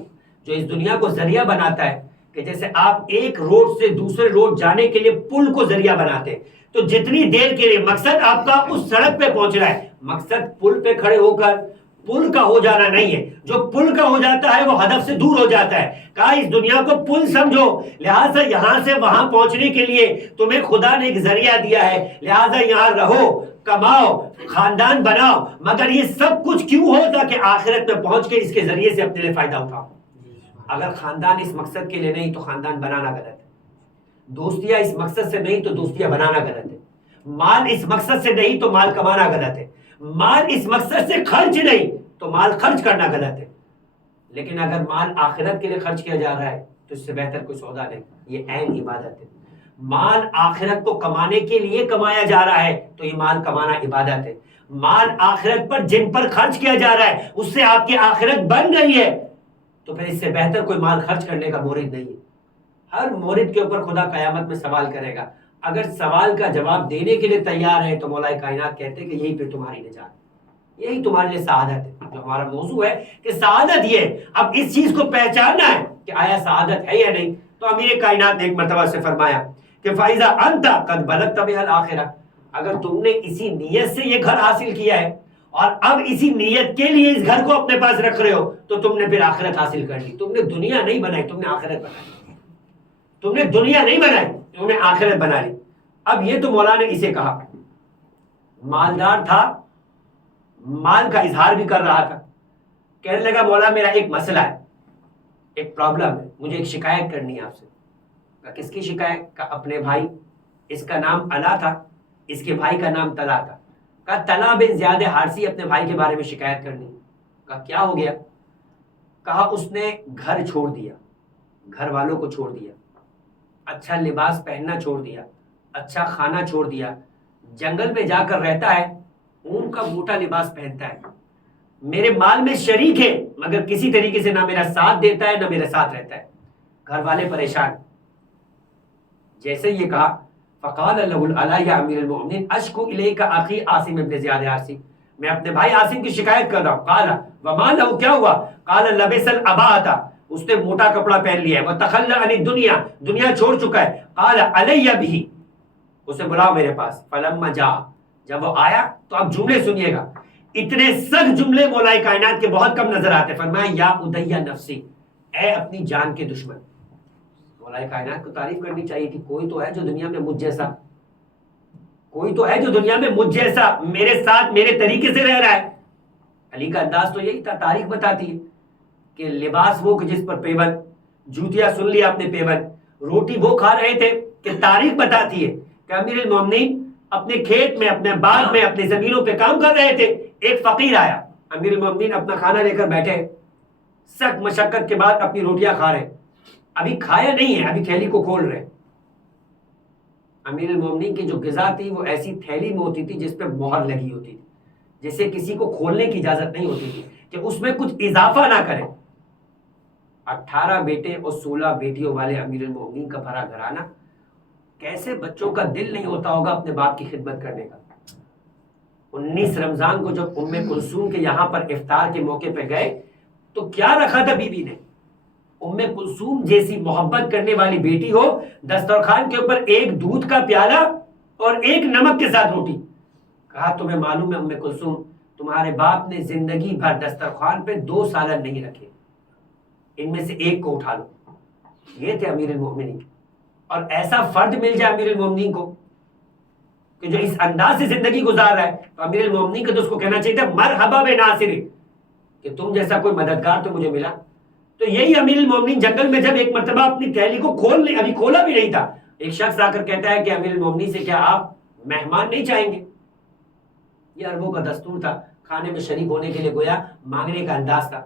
جو اس دنیا کو ذریعہ بناتا ہے, کہ جیسے آپ ایک روڈ سے دوسرے روڈ جانے کے لیے پل کو ذریعہ بناتے ہیں, تو جتنی دیر کے لیے مقصد آپ کا اس سڑک پہ پہنچ رہا ہے, مقصد پل پہ کھڑے ہو کر پل کا ہو جانا نہیں ہے. جو پل کا ہو جاتا ہے وہ ہدف سے دور ہو جاتا ہے. کہا اس دنیا کو پل سمجھو, لہٰذا یہاں سے وہاں پہنچنے کے لیے تمہیں خدا نے ایک ذریعہ دیا ہے, لہٰذا یہاں رہو, کماؤ, خاندان بناؤ, مگر یہ سب کچھ کیوں ہو, تاکہ آخرت میں پہنچ کے اس کے ذریعے سے اپنے لیے فائدہ اٹھاؤ. اگر خاندان اس مقصد کے لیے نہیں تو خاندان بنانا غلط ہے. دوستیاں اس مقصد سے نہیں تو دوستیاں بنانا غلط ہے. مال اس مقصد سے نہیں تو مال کمانا غلط ہے. مال اس مقصد سے خرچ نہیں تو مال خرچ کرنا غلط ہے. لیکن اگر مال آخرت کے لیے خرچ کیا جا رہا ہے تو اس سے بہتر کوئی سودا نہیں. یہ عین عبادت ہے. مال آخرت کو کمانے کے لیے کمایا جا رہا ہے تو یہ مال کمانا عبادت ہے. مال آخرت پر جن پر خرچ کیا جا رہا ہے اس سے آپ کی آخرت بن رہی ہے تو پھر اس سے بہتر کوئی مال خرچ کرنے کا مورد نہیں ہے. ہر مورد کے اوپر خدا قیامت میں سوال کرے گا. اگر سوال کا جواب دینے کے لیے تیار ہے تو مولا کائنات کہتے ہیں کہ یہی پھر تمہاری نجات, یہی تمہارے لیے سعادت ہے. جو ہمارا موضوع ہے کہ سعادت یہ ہے, اب اس چیز کو پہچاننا ہے کہ آیا سعادت ہے یا نہیں. تو امیر کائنات نے ایک مرتبہ سے فرمایا کہ فَإِذَا أَنْتَ قَدْ بَلَغْتَ بِهَا الْآخِرَةَ, اگر تم نے اسی نیت سے یہ گھر حاصل کیا ہے اور اب اسی نیت کے لیے اس گھر کو اپنے پاس رکھ رہے ہو تو تم نے پھر آخرت حاصل کر لی. تم نے دنیا نہیں بنائی, تم نے آخرت بنائی. تم نے دنیا نہیں بنائی, تم نے آخرت بنا لی. اب یہ تو مولا نے اسے کہا, مالدار تھا, مال کا اظہار بھی کر رہا تھا, کہنے لگا مولا میرا ایک مسئلہ ہے، ایک پرابلم ہے، مجھے ایک شکایت کرنی ہے آپ سے۔ کہا کس کی شکایت؟ کہا اپنے بھائی، اس کا نام علا تھا، اس کے بھائی کا نام طلا تھا۔ کہا طلا بن زیاد حارثی اپنے بھائی کے بارے میں شکایت کرنی ہے۔ کہا کیا ہو گیا؟ کہا اس نے گھر چھوڑ دیا، گھر والوں کو چھوڑ دیا، اچھا لباس پہننا چھوڑ دیا، اچھا کھانا چھوڑ دیا، جنگل میں جا کر رہتا ہے، اون کا موٹا لباس پہنتا ہے، میرے مال میں شریک ہے مگر کسی طریقے سے نہ میرا ساتھ دیتا ہے نہ میرے ساتھ رہتا ہے، گھر والے پریشان۔ جیسے یہ کہا فقال له العلا یا امیر المؤمنین اشکو الیک اخی عاصم ابن زیاد حارثی، میں اپنے بھائی عاصم کی شکایت کر رہا ہوں۔ قال وما له، کیا ہوا؟ قال لبس الاباءۃ، اس نے موٹا کپڑا پہن لیا ہے، وتخلى عن الدنيا، دنیا چھوڑ چکا ہے۔ قال علی به، اسے بلاؤ میرے پاس۔ فلما جاء، جب وہ آیا تو اب جملے سنیے گا، اتنے سخت جملے مولا کائنات کے بہت کم نظر آتے۔ فرمایا یا ادیا نفسی، اے اپنی جان کے دشمن۔ مولا کائنات کو تعریف کرنی چاہیے کہ کوئی تو ہے جو دنیا میں مجھ جیسا، کوئی تو ہے جو دنیا میں مجھ جیسا میرے ساتھ میرے طریقے سے رہ رہا ہے۔ علی کا انداز تو یہی تھا، تاریخ بتاتی ہے کہ لباس وہ کہ جس پر پیون، جوتیاں سن لیا آپ نے پیون، روٹی وہ کھا رہے تھے کہ تاریخ بتاتی ہے کہ امیر المومنین اپنے کھیت میں، اپنے باغ میں، اپنی زمینوں پہ کام کر رہے تھے، ایک فقیر آیا، امیر المومنین اپنا کھانا لے کر بیٹھے، سخت مشقت کے بعد اپنی روٹیاں کھا رہے، ابھی کھایا نہیں ہے، ابھی تھیلی کو کھول رہے۔ امیر المومنین کی جو غذا تھی وہ ایسی تھیلی میں ہوتی تھی جس پہ مہر لگی ہوتی تھی، جسے کسی کو کھولنے کی اجازت نہیں ہوتی تھی کہ اس میں کچھ اضافہ نہ کرے۔ 18 بیٹے اور 16 بیٹیوں والے امیر المومنین کا بھرا گھرانہ، کیسے بچوں کا دل نہیں ہوتا ہوگا اپنے باپ کی خدمت کرنے کا۔ 19 رمضان کو جب ام کلثوم کے یہاں پر افطار کے موقع پہ گئے تو کیا رکھا تھا بی بی نے؟ ام کلثوم جیسی محبت کرنے والی بیٹی ہو، دسترخوان کے اوپر ایک دودھ کا پیالہ اور ایک نمک کے ساتھ روٹی۔ کہا تمہیں معلوم ہے ام کلثوم، تمہارے باپ نے زندگی بھر دسترخوان پہ 2 سالن نہیں رکھے، ان میں سے ایک کو اٹھا لو۔ یہ تھے امیر المومنین، اور ایسا فرد مل جائے امیر المومنین کو کہ جو اس انداز سے زندگی گزار رہا ہے، تو امیر المومنین کو تو اس کو کہنا چاہیے تھا مرحبا بناصر، کہ تم جیسا کوئی مددگار تو مجھے ملا۔ تو یہی امیر المومنین جنگل میں جب ایک مرتبہ اپنی تھیلی کو ابھی کھولا بھی نہیں تھا، ایک شخص آ کر کہتا ہے کہ امیر المومنین سے کیا آپ مہمان نہیں چاہیں گے؟ یہ عربوں کا دستور تھا، کھانے میں شریک ہونے کے لیے گویا مانگنے کا انداز تھا۔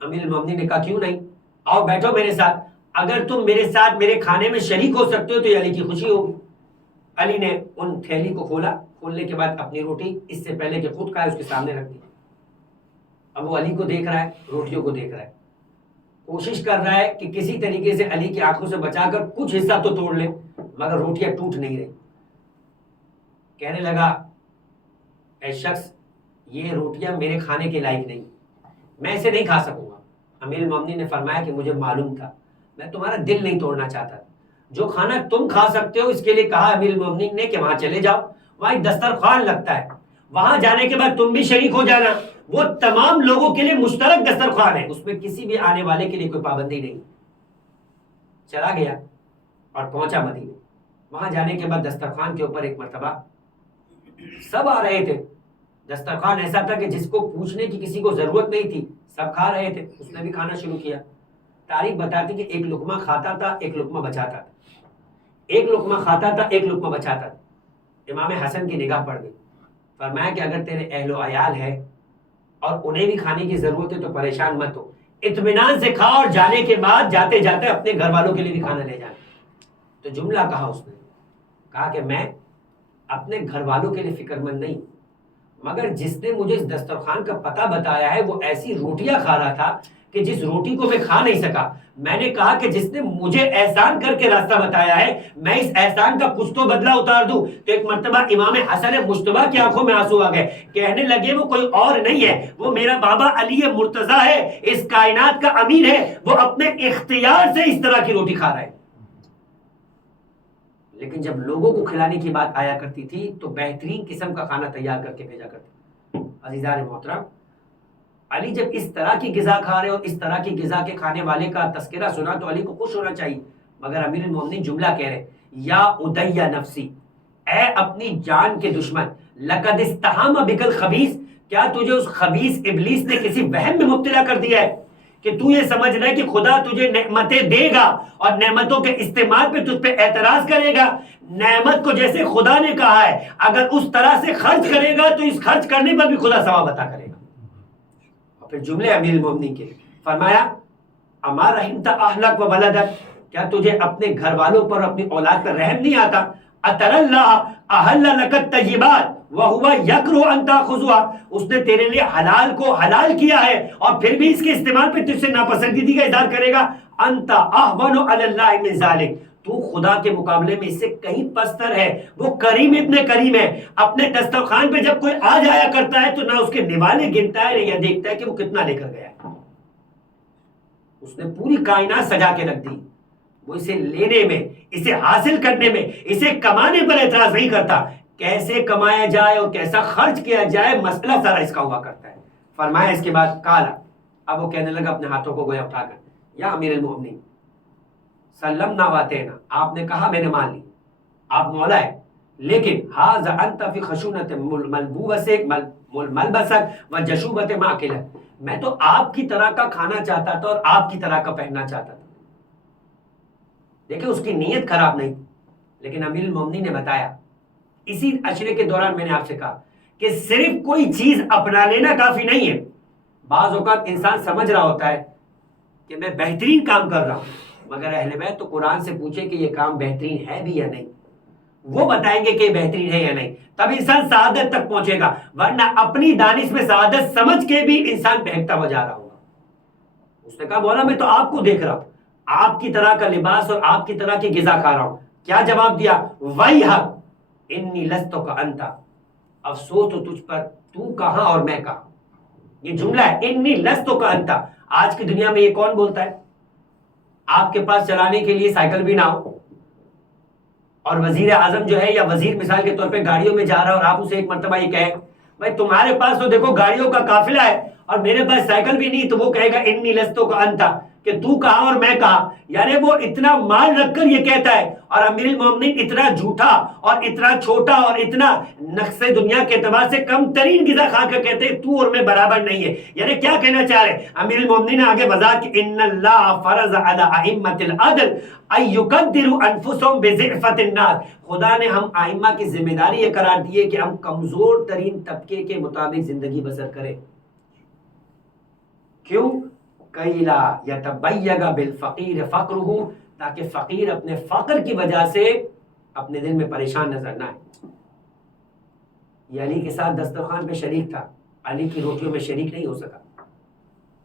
امیر المومنین نے کہا کیوں نہیں، آؤ بیٹھو میرے ساتھ، اگر تم میرے ساتھ میرے کھانے میں شریک ہو سکتے ہو تو یہ علی کی خوشی ہوگی۔ علی نے ان تھیلی کو کھولا، کھولنے کے بعد اپنی روٹی اس سے پہلے کہ خود کھائے اس کے سامنے رکھ دی۔ اب وہ علی کو دیکھ رہا ہے، روٹیوں کو دیکھ رہا ہے، کوشش کر رہا ہے کہ کسی طریقے سے علی کی آنکھوں سے بچا کر کچھ حصہ تو توڑ لے، مگر روٹیاں ٹوٹ نہیں رہی۔ کہنے لگا اے شخص، یہ روٹیاں میرے کھانے کے لائق نہیں، میں اسے نہیں کھا سکوں گا۔ امیر المومنین نے فرمایا کہ مجھے معلوم تھا، میں تمہارا دل نہیں توڑنا چاہتا، جو کھانا تم کھا سکتے ہو اس کے لیے کہا امیر المومنین نے کہ وہاں چلے جاؤ، وہاں ایک دسترخوان لگتا ہے، وہاں جانے کے بعد تم بھی شریک ہو جانا، وہ تمام لوگوں کے لیے مشترک دسترخوان ہے، اس میں کسی بھی آنے والے کے لیے کوئی پابندی نہیں۔ چلا گیا اور پہنچا مدینے۔ وہاں جانے کے بعد دسترخوان کے اوپر ایک مرتبہ سب آ رہے تھے، دسترخوان ایسا تھا کہ جس کو پوچھنے کی کسی کو ضرورت نہیں تھی، سب کھا رہے تھے، اس نے بھی کھانا شروع کیا۔ تاریخ بتاتی کہ ایک لقمہ کھاتا تھا، ایک لقمہ بچاتا تھا، ایک لقمہ کھاتا تھا، ایک لقمہ بچاتا تھا۔ امام حسن کی نگاہ پڑ گئی، فرمایا کہ اگر تیرے اہل و عیال ہے اور انہیں بھی کھانے کی ضرورت ہے تو پریشان مت ہو، اطمینان سے کھا، اور جانے کے بعد جاتے جاتے اپنے گھر والوں کے لیے بھی کھانا لے جانا۔ تو جملہ کہا اس نے، کہا کہ میں اپنے گھر والوں کے لیے فکر مند نہیں، مگر جس نے مجھے اس دسترخوان کا پتہ بتایا ہے وہ ایسی روٹیاں کھا رہا تھا کہ جس روٹی کو میں کھا نہیں سکا۔ میں نے کہا کہ جس نے مجھے احسان کر کے راستہ بتایا ہے میں اس احسان کا کچھ تو بدلہ اتار دوں۔ تو ایک مرتبہ امام حسن مجتبیٰ کی آنکھوں میں آنسو آ گئے، کہنے لگے وہ کوئی اور نہیں ہے، وہ میرا بابا علی مرتضیٰ ہے، اس کائنات کا امیر ہے، وہ اپنے اختیار سے اس طرح کی روٹی کھا رہا ہے۔ لیکن جب لوگوں کو کھلانے کی بات آیا کرتی تھی تو بہترین قسم کا کھانا تیار کر کے بھیجا کرتے۔ عزیزان محترم، علی جب اس طرح کی غذا کھا رہے اور اس طرح کی غذا کے کھانے والے کا تذکرہ سنا تو علی کو خوش ہونا چاہیے، مگر امیر المومنین جملہ کہہ رہے یا ادیا نفسی، اے اپنی جان کے دشمن، لقد استحام بک الخبیث، کیا تجھے اس خبیث ابلیس نے کسی وہم میں مبتلا کر دیا ہے کہ تو یہ سمجھ رہا ہے کہ خدا تجھے نعمتیں دے گا اور نعمتوں کے استعمال پہ تجھ پہ اعتراض کرے گا؟ نعمت کو جیسے خدا نے کہا ہے اگر اس طرح سے خرچ کرے گا تو اس خرچ کرنے پر بھی خدا ثواب عطا کرے گا۔ اور پھر جملے امیر المومنین کے فرمایا اما رحمت اہلک و ولدک، کیا تجھے اپنے گھر والوں پر اپنی اولاد پر رحم نہیں آتا؟ اتر اللہ احل لک الطیبات وہو یکرہ ان تاخذها، اس نے تیرے لیے حلال کو حلال کیا ہے اور پھر بھی اس کے استعمال پہ تجھ سے ناپسندیدگی کا اظہار کرے گا۔ انت اہون علی اللہ من ذلک، تو خدا کے مقابلے میں اس سے کہیں پستر ہے۔ وہ کریم ابن کریم ہے، اپنے دسترخوان پہ جب کوئی آ جایا کرتا ہے تو نہ اس کے نوالے گنتا ہے یا دیکھتا ہے کہ وہ کتنا لے کر گیا ہے۔ اس نے پوری کائنات سجا کے رکھ دی، وہ اسے لینے میں، اسے حاصل کرنے میں، اسے کمانے پر اعتراض نہیں کرتا۔ کیسے کمایا جائے اور کیسا خرچ کیا جائے مسئلہ سارا اس کا ہوا کرتا ہے۔ فرمایا اس کے بعد کالا، اب وہ کہنے لگا اپنے ہاتھوں کو گویا اٹھا کر، یا امیر المومنین سلمنا واتینا، آپ نے کہا میں نے مان لی، آپ مولا ہے، لیکن ھذا انت فی خشونۃ ملبسک وجشوبۃ ماکلک، میں تو آپ کی طرح کا کھانا چاہتا تھا اور آپ کی طرح کا پہننا چاہتا تھا۔ دیکھیں اس کی نیت خراب نہیں، لیکن امیر المومنین نے بتایا اسی عشرے کے دوران میں نے آپ سے کہا کہ صرف کوئی چیز اپنا لینا کافی نہیں ہے۔ بعض اوقات انسان سمجھ رہا ہوتا ہے کہ میں بہترین کام کر رہا ہوں، مگر اہل بیت تو قرآن سے پوچھے کہ یہ کام بہترین ہے بھی یا نہیں، وہ بتائیں گے کہ یہ بہترین ہے یا نہیں، تب انسان سعادت تک پہنچے گا، ورنہ اپنی دانش میں سعادت سمجھ کے بھی انسان بہکتا ہوا جا رہا ہوگا۔ اس نے کہا مولا میں تو آپ کو دیکھ رہا ہوں، آپ کی طرح کا لباس اور آپ کی طرح کی غذا کھا رہا ہوں۔ کیا جواب دیا؟ وَيْحَكَ انی لستک انت، افسوس تو تجھ پر، تو کہاں اور میں کہاں۔ یہ جملہ ہے انی لستک انت، آج کی دنیا میں یہ کون بولتا ہے؟ آپ کے پاس چلانے کے لیے سائیکل بھی نہ ہو اور وزیر اعظم جو ہے یا وزیر مثال کے طور پہ گاڑیوں میں جا رہا ہے اور آپ اسے ایک مرتبہ یہ کہیں بھائی تمہارے پاس تو دیکھو گاڑیوں کا قافلہ ہے اور میرے پاس سائیکل بھی نہیں، تو وہ کہے گا انی لستک انت، کہ تو کہاں اور میں کہاں۔ یعنی وہ اتنا مال رکھ کر یہ کہتا ہے، اور امیر المومنین اتنا جھوٹا اور اتنا چھوٹا اور اتنا نقص دنیا کے اعتبار سے کم ترین غذا کھا کر کہتے ہیں تو اور میں برابر نہیں ہے۔ یعنی کیا کہنا چاہ رہے ہیں امیر المومنین نے آگے وضاحت کہ ان اللہ فرض علی ائمۃ العدل ان یقدروا انفسهم بضعفۃ الناس، خدا نے ہم ائمہ کی ذمہ داری یہ قرار دی ہے کہ ہم کمزور ترین طبقے کے مطابق زندگی بسر کریں۔ کیوں؟ کیلا یتبیگ بالفقیر فقرہ، تاکہ فقیر اپنے فقر کی وجہ سے اپنے دل میں پریشان نظر نہ آئے۔ یہ علی کے ساتھ دسترخوان پہ شریک تھا، علی کی روٹیوں میں شریک نہیں ہو سکا۔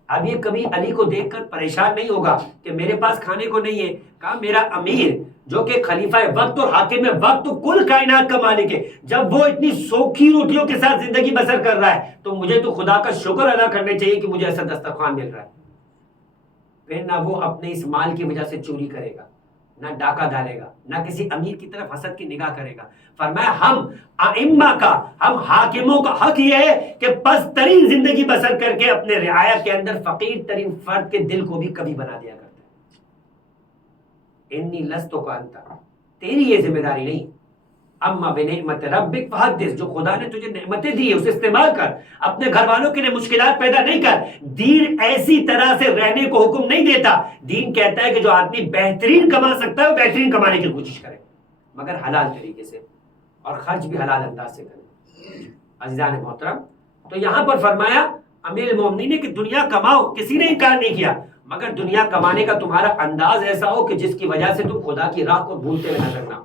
اب یہ کبھی علی کو دیکھ کر پریشان نہیں ہوگا کہ میرے پاس کھانے کو نہیں ہے۔ کہا میرا امیر جو کہ خلیفہ وقت اور حاکم وقت و کل کائنات کا مالک ہے، جب وہ اتنی سوکھی روٹیوں کے ساتھ زندگی بسر کر رہا ہے تو مجھے تو خدا کا شکر ادا کرنا چاہیے کہ مجھے ایسا دسترخوان مل رہا ہے۔ پھر نہ وہ اپنے اس مال کی وجہ سے چوری کرے گا، نہ ڈاکہ ڈالے گا، نہ کسی امیر کی طرف حسد کی نگاہ کرے گا۔ فرمایا ہم ائمہ کا، ہم حاکموں کا حق یہ ہے کہ پست ترین زندگی بسر کر کے اپنے رعایا کے اندر فقیر ترین فرد کے دل کو بھی کبھی بنا دیا کرتے ہیں۔ انی لستک انت، تیری یہ ذمہ داری نہیں۔ اما بنعمت ربک فحدث، جو خدا نے تجھے نعمتیں دی ہے اسے استعمال کر، اپنے گھر والوں کے لیے مشکلات پیدا نہیں کر۔ دین ایسی طرح سے رہنے کو حکم نہیں دیتا، دین کہتا ہے کہ جو آدمی بہترین کما سکتا ہے وہ بہترین کمانے کی کوشش کرے، مگر حلال طریقے سے، اور خرچ بھی حلال انداز سے کرے۔ عزیزان محترم، تو یہاں پر فرمایا امیر المومنین نے کہ دنیا کماؤ، کسی نے انکار نہیں کیا، مگر دنیا کمانے کا تمہارا انداز ایسا ہو کہ جس کی وجہ سے تم خدا کی راہ کو بھولتے ہوئے نظر نہ ہو۔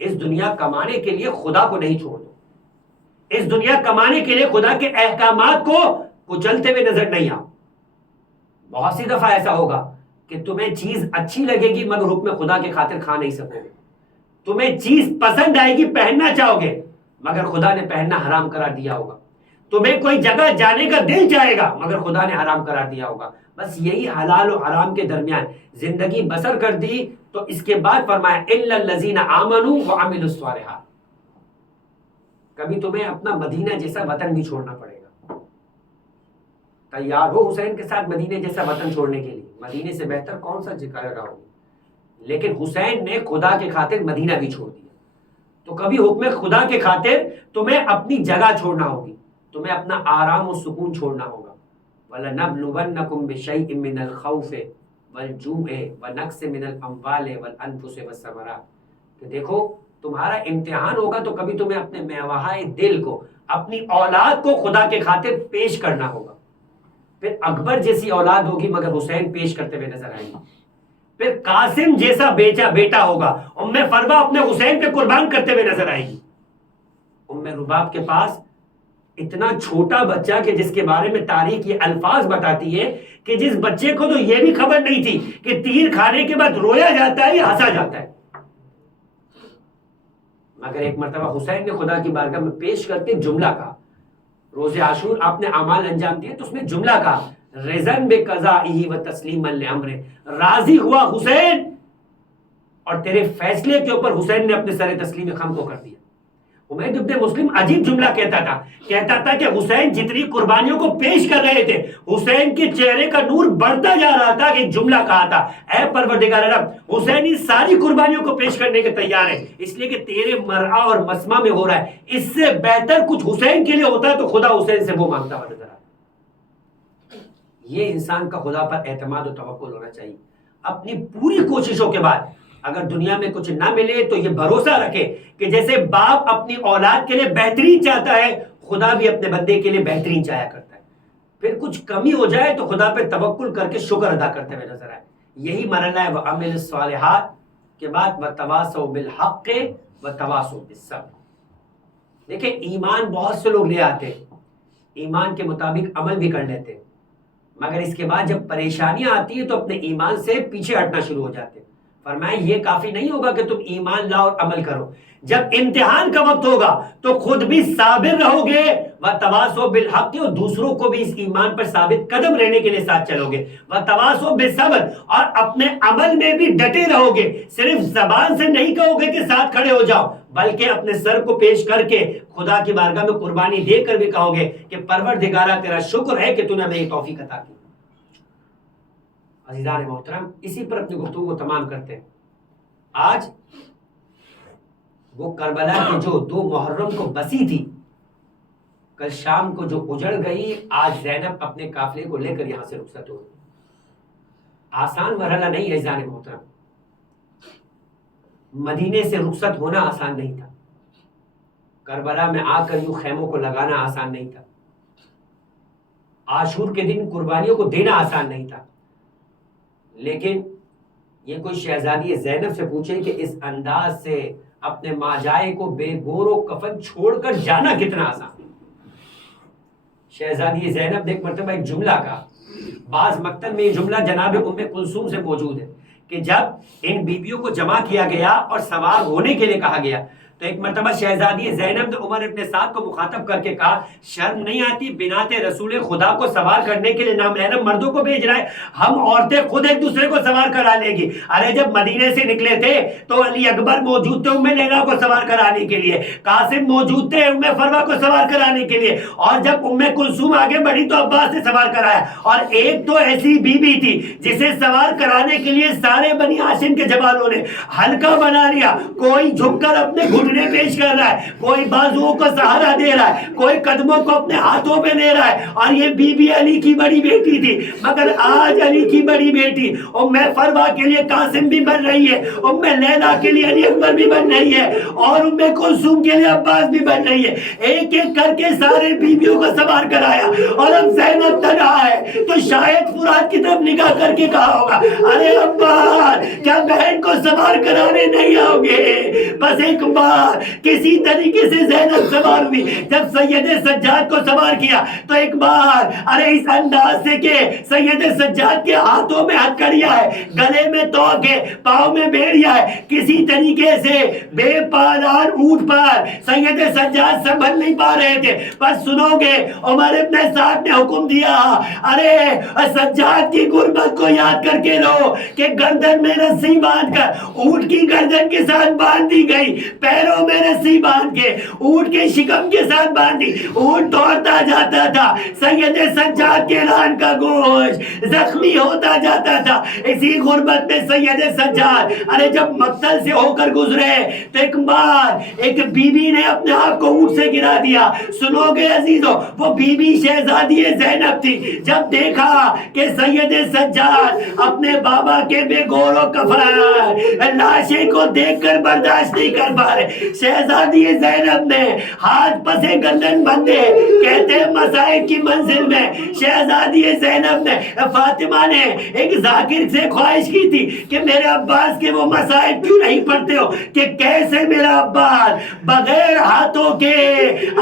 اس دنیا کمانے کے لیے خدا کو نہیں چھوڑ دو، اس دنیا کمانے کے لیے خدا کے احکامات کو کچلتے ہوئے نظر نہیں آؤ۔ بہت سی دفعہ ایسا ہوگا کہ تمہیں چیز اچھی لگے گی مگر حکم خدا کے خاطر کھا نہیں سکو گے، تمہیں چیز پسند آئے گی، پہننا چاہو گے، مگر خدا نے پہننا حرام قرار دیا ہوگا۔ تمہیں کوئی جگہ جانے کا دل چاہے گا مگر خدا نے حرام قرار دیا ہوگا۔ بس یہی حلال و حرام کے درمیان زندگی بسر کر دی، تو اس کے بعد فرمایا الا الذین آمنوا وعملوا الصالحات، کبھی تمہیں اپنا مدینہ جیسا وطن بھی چھوڑنا پڑے گا۔ تیار ہو حسین کے ساتھ مدینے جیسا وطن چھوڑنے کے لیے؟ مدینے سے بہتر کون سا جگہ ہوگی؟ لیکن حسین نے خدا کے خاطر مدینہ بھی چھوڑ دیا۔ تو کبھی حکم خدا کے خاطر تمہیں اپنی جگہ چھوڑنا ہوگی، تمہیں اپنا آرام و سکون چھوڑنا ہوگا. وَلَنَبْلُوَنَّكُمْ بِشَيْءٍ مِّنَ الْخَوْفِ وَالْجُوعِ وَنَقْصٍ مِّنَ الْأَمْوَالِ وَالْأَنفُسِ وَالثَّمَرَاتِ. کہ دیکھو تمہارا امتحان ہوگا تو کبھی تمہیں اپنے میوہائے دل کو، اپنی اولاد کو خدا کے خاطر پیش کرنا ہوگا. پھر اکبر جیسی اولاد ہوگی مگر حسین پیش کرتے ہوئے نظر آئیں گے. پھر قاسم جیسا بیٹا ہوگا، ام فروا اپنے حسین پہ قربان کرتے ہوئے نظر آئے گی. ام رباب کے پاس اتنا چھوٹا بچہ کہ جس کے بارے میں تاریخ یہ الفاظ بتاتی ہے کہ جس بچے کو تو یہ بھی خبر نہیں تھی کہ تیر کھانے کے بعد رویا جاتا ہے یا ہنسا جاتا ہے، مگر ایک مرتبہ حسین نے خدا کی بارگاہ میں پیش کر کے جملہ کہا. روز عاشور آپ نے اعمال انجام دیے تو اس میں جملہ کہا رضن بقضائہ و تسلیما لامرہ، راضی ہوا حسین اور تیرے فیصلے کے اوپر حسین نے اپنے سر تسلیم خم کو کر دیا. حمید ابن مسلم عجیب جملہ کہتا تھا کہ حسین جتنی قربانیوں کو پیش کر رہے تھے حسین کے چہرے کا نور بڑھتا جا رہا تھا کہ جملہ کہا تھا اے پروردگار رب، حسین اس ساری قربانیوں کو پیش کرنے کے تیار ہے اس لیے کہ تیرے مرعا اور مسمع میں ہو رہا ہے. اس سے بہتر کچھ حسین کے لیے ہوتا ہے تو خدا حسین سے وہ مانگتا ہوا نظر آتا. یہ انسان کا خدا پر اعتماد و توکل ہونا چاہیے. اپنی پوری کوششوں کے بعد اگر دنیا میں کچھ نہ ملے تو یہ بھروسہ رکھے کہ جیسے باپ اپنی اولاد کے لیے بہترین چاہتا ہے خدا بھی اپنے بندے کے لیے بہترین چاہیا کرتا ہے. پھر کچھ کمی ہو جائے تو خدا پہ توکل کر کے شکر ادا کرتے ہوئے نظر آئے. یہی مرحلہ ہے وَعَمِلُ الصَّالِحَاتِ کے بعد وَتَوَاصَوْا بِالْحَقِّ وَتَوَاصَوْا بِالصَّبْرِ. دیکھیں ایمان بہت سے لوگ لے آتے ہیں، ایمان کے مطابق عمل بھی کر لیتے ہیں، مگر اس کے بعد جب پریشانیاں آتی ہیں تو اپنے ایمان سے پیچھے ہٹنا شروع ہو جاتے ہیں. فرمایا یہ کافی نہیں ہوگا کہ تم ایمان لاؤ اور عمل کرو، جب امتحان کا وقت ہوگا تو خود بھی صابر رہو گے وتواصوا بالحق اور دوسروں کو بھی اس ایمان پر ثابت قدم رہنے کے لیے ساتھ چلو گے وتواصوا بالصبر اور اپنے عمل میں بھی ڈٹے رہو گے. صرف زبان سے نہیں کہو گے کہ ساتھ کھڑے ہو جاؤ بلکہ اپنے سر کو پیش کر کے خدا کی بارگاہ میں قربانی دے کر بھی کہو گے کہ پروردگارہ تیرا شکر ہے کہ تو نے ہمیں یہ توفیق عطا کی. عزیزان محترم اسی پر اپنی گفتگو کو تمام کرتے ہیں. آج وہ کربلا کی جو 2 محرم کو بسی تھی کل شام کو جو اجڑ گئی، آج زینب اپنے قافلے کو لے کر یہاں سے رخصت ہو گئی. آسان مرحلہ نہیں ہے عزیزان محترم، مدینے سے رخصت ہونا آسان نہیں تھا، کربلا میں آ کر یوں خیموں کو لگانا آسان نہیں تھا، عاشور کے دن قربانیوں کو دینا آسان نہیں تھا. لیکن یہ کوئی شہزادی زینب سے پوچھے کہ اس انداز سے اپنے ماجائے کو بے گور و کفن چھوڑ کر جانا کتنا آسان. شہزادی زینب نے ایک مرتبہ ایک جملہ کہا، بعض مقتل میں یہ جملہ جناب ام کلثوم سے موجود ہے کہ جب ان بیویوں کو جمع کیا گیا اور سوار ہونے کے لیے کہا گیا تو ایک مرتبہ شہزادی زینب نے عمر ابن سعد کو مخاطب کر کے کہا شرم نہیں آتی بنات رسول خدا کو سوار کرنے کے لیے نامحرم مردوں کو بھیج رہا ہے، ہم عورتیں خود ایک دوسرے کو سوار کرا لیں گی. ارے جب مدینے سے نکلے تھے تو علی اکبر موجود تھے ام لیلا کو سوار کرانے کے لیے، قاسم موجود تھے ام فروا کو سوار کرانے کے لیے، اور جب ام کلثوم آگے بڑھی تو عباس نے سوار کرایا. اور ایک تو ایسی بیوی تھی جسے سوار کرانے کے لیے سارے بنی ہاشم کے جوانوں نے ہلکا بنا لیا، کوئی جھک کر اپنے پیش کر رہا ہے، کوئی بازوؤں کو سہارا دے رہا ہے، کوئی قدموں کو اپنے ہاتھوں پہ دے رہا ہے. اور یہ بی بی علی کی بڑی بیٹی تھی، مگر آج علی کی بڑی بیٹی ام فروا کے لیے قاسم بھی بن رہی ہے، ام لیلا کے لیے علی اکبر بھی بن رہی ہے، اور ام کلثوم کے لیے عباس بھی بن رہی ہے. ایک ایک کر کے سارے بیویوں کو سوار کرایا. اور اب زینب تنہا ہے تو شاید فرات کی طرف نگاہ کر کے کہا ہوگا ارے عباس کیا بہن کو سوار کرانے نہیں آؤ گے؟ بس ایک بار کسی طریقے سے زینب سوار ہوئی. جب سید سجاد کو سوار کیا تو ایک بار ارے اس انداز سے کہ سید سجاد کے ہاتھوں میں ہتھکڑیاں ہے، گلے میں توق ہے، پاؤں میں بیڑیا ہے، کسی طریقے سے بے پالان اونٹ پر سید سجاد سنبھل نہیں پا رہے تھے. بس سنو گے عمر ابن سعد نے حکم دیا ارے سجاد کی غربت کو یاد کر کے لو کہ گردن میں رسی باندھ کر اونٹ کی گردن کے ساتھ باندھ دی گئی، پیروں پیروں میں رسی باندھ کے اونٹ کے شکم کے ساتھ باندھی، اونٹ دوڑتا جاتا تھا، سید سجاد کے ران کا گوشت زخمی ہوتا جاتا تھا۔ اسی غربت میں سید سجاد ارے جب مقتل سے ہو کر گزرے تو ایک بار ایک بی بی نے اپنے آپ کو اونٹ سے گرا دیا۔ سنو گے عزیزو، وہ بی بی شہزادی زینب تھی۔ جب دیکھا کہ سید سجاد اپنے بابا کے بے گور و کفن لاشے کو دیکھ کر برداشت نہیں کر پا رہے، شہزادی زینب نے ہاتھ پسے گردن بندے، کہتے مسائل کی منزل میں شہزادی زینب نے فاطمہ نے ایک ذاکر سے خواہش کی تھی کہ میرے عباس کے وہ مسائل کیوں نہیں پڑھتے ہو کہ کیسے میرا عباس بغیر ہاتھوں کے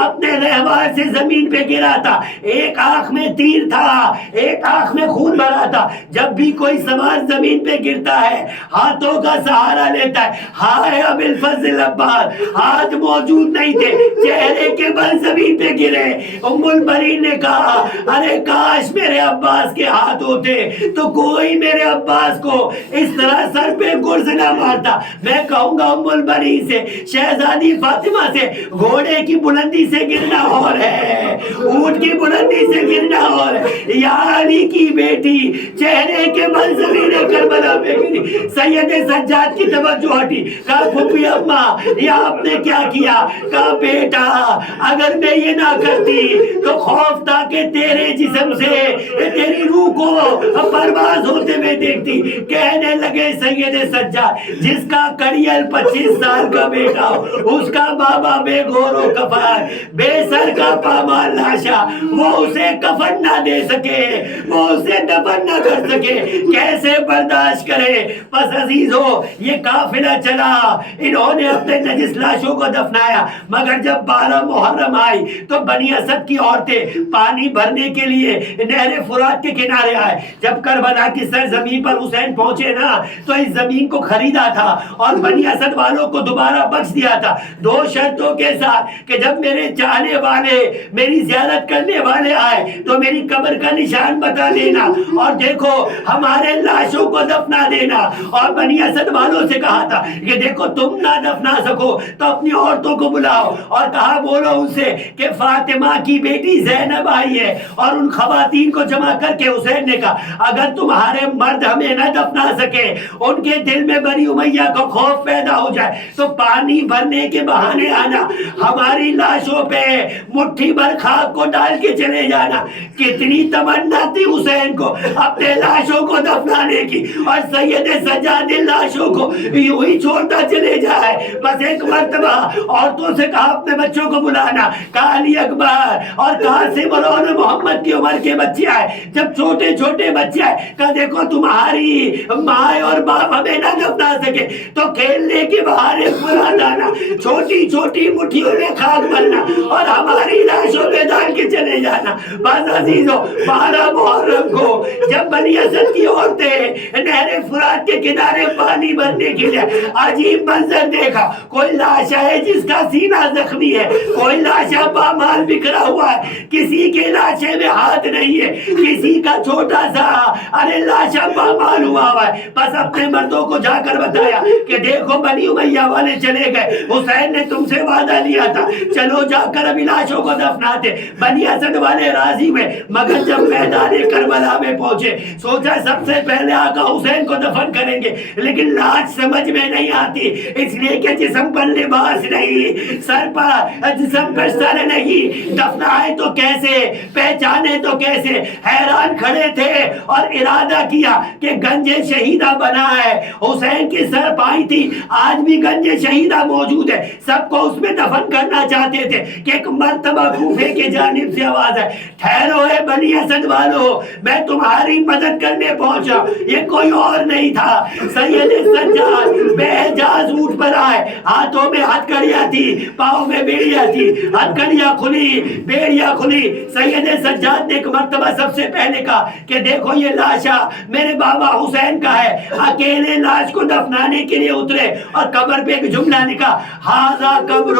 اپنے رہوار سے زمین پہ گرا تھا، ایک آنکھ میں تیر تھا، ایک آنکھ میں خون بھرا تھا۔ جب بھی کوئی سوار زمین پہ گرتا ہے ہاتھوں کا سہارا لیتا ہے۔ ہائے اب الفضل عباس، ہاتھ موجود نہیں تھے، چہرے کے بل زمین پہ گرے۔ ام البرین نے کہا ارے کاش میرے عباس کے ہاتھ ہوتے تو کوئی میرے عباس کو اس طرح سر پہ گرز نہ مارتا۔ میں کہوں گا ام البرین سے، شہزادی فاطمہ سے، گھوڑے کی بلندی سے گرنا اور ہے، اونٹ کی بلندی سے گرنا اور ہے۔ یا علی کی بیٹی چہرے کے بل زمین کربلا پہ گری۔ سید سجاد کی توجہ ہٹی، کہا پھوپھی اماں یہ آپ نے کیا کیا؟ کہا بیٹا اگر میں یہ نہ کرتی تو خوف تھا کہ تیرے جسم سے تیری روح کو پرواز ہوتے ہوئے دیکھتی۔ کہنے لگے سید سجاد جس کا کڑیل 25 سال کا بیٹا ہو، اس کا بابا بے گور و کفن، بے سر کا پامال لاشا، وہ اسے کفن نہ دے سکے، وہ اسے دفن نہ کر سکے، کیسے برداشت کرے؟ پس عزیزو یہ قافلہ چلا، انہوں نے اپنے نجس لاشوں کو دفنایا، مگر جب 12 محرم آئی تو بنی اسد کی عورتیں پانی بھرنے کے لیے نہر فرات کے کنارے آئے۔ جب کربلا کی سرزمین پر حسین پہنچے نا تو اس زمین کو خریدا تھا اور بنی اسد والوں کو دوبارہ بخش دیا تھا، 2 شرطوں کے ساتھ کہ جب میرے چاہنے والے میری زیارت کرنے والے آئے تو میری قبر کا نشان بتا دینا اور دیکھو ہمارے لاشوں کو دفنا دینا۔ اور بنی اسد والوں سے کہا تھا کہ دیکھو تم نہ دفنا سکو تو اپنی عورتوں کو بلاؤ، اور کہا بولو ان سے کہ فاطمہ کی بیٹی زینب آئی ہے۔ اور ان خواتین کو جمع کر کے حسین نے کہا اگر تمہارے مرد ہمیں نہ دفنا سکے، ان کے دل میں بنی امیہ کا خوف پیدا ہو جائے تو پانی بھرنے کے بہانے آنا، ہماری لاشوں پہ مٹھی بھر خاک کو ڈال کے چلے جانا۔ کتنی تمنا تھی حسین کو اپنے لاشوں کو دفنانے کی، اور سید سجاد لاشوں کو یوں ہی چھوڑتا چلے جائے۔ بس ایک مرتبہ عورتوں سے کہا اپنے بچوں کو بلانا، کہا علی اکبر اور قاسم اور محمد کی عمر کے بچے آئے۔ جب چھوٹے چھوٹے بچے آئے کہا دیکھو تمہاری ماں اور باپ ہمیں نہ دفنا سکے تو کھیلنے کے بہانے فرات آنا، چھوٹی چھوٹی مٹھیوں میں خاک بھرنا اور ہماری لاشوں میں ڈال کے چلے جانا۔ بس عزیزو 12 محرم کو جب بنی اسد کی عورتیں نہر فرات کے کنارے پانی بھرنے کے لیے، عجیب منظر دیکھا، کوئی لاشا ہے جس کا سینہ زخمی ہے، کوئی لاشا پامال بکھرا ہوا ہے، کسی کے لاشے میں ہاتھ نہیں ہے، کسی کا چھوٹا سا ارے لاشا پامال ہوا ہے۔ بس اپنے مردوں کو جا کر بتایا کہ دیکھو بنی امیہ والے چلے گئے، حسین نے تم سے وعدہ لیا تھا، چلو جا کر ابھی لاشوں کو دفناتے۔ بنی اسد والے راضی ہوئے، مگر جب میدان کربلا میں پہنچے سوچا سب سے پہلے آقا حسین کو دفن کریں گے، لیکن لاج سمجھ میں نہیں آتی، اس لیے کہ جسم پر لباس نہیں، سر پر جسم پر سر نہیں، دفنائے تو کیسے، پہچانے تو کیسے؟ حیران کھڑے تھے اور ارادہ کیا کہ گنج شہیدہ بنا ہے، حسین کی سر پائی تھی، آج بھی گنج شہیدہ موجود ہے، سب کو اس میں دفن کرنا چاہتے تھے کہ ایک مرتبہ کوفے کے جانب سے آواز ہے ٹھہرو ہے بنی اسد والو، میں تمہاری مدد کرنے پہنچا۔ یہ کوئی اور نہیں تھا، سید سجاد بے اعجاز اونٹ پر آئے، ہاتھوں میں ہتھکڑیاں تھی، پاؤں میں بیڑیاں تھی، ہتھکڑیاں کھلی، بیڑیاں کھلی۔ سید سجاد نے ایک مرتبہ سب سے پہلے کہا کہ دیکھو یہ لاشا میرے بابا حسین کا ہے، اکیلے لاش کو دفنانے کے لیے اترے اور قبر پہ ایک جملہ لکھا ھذا قبر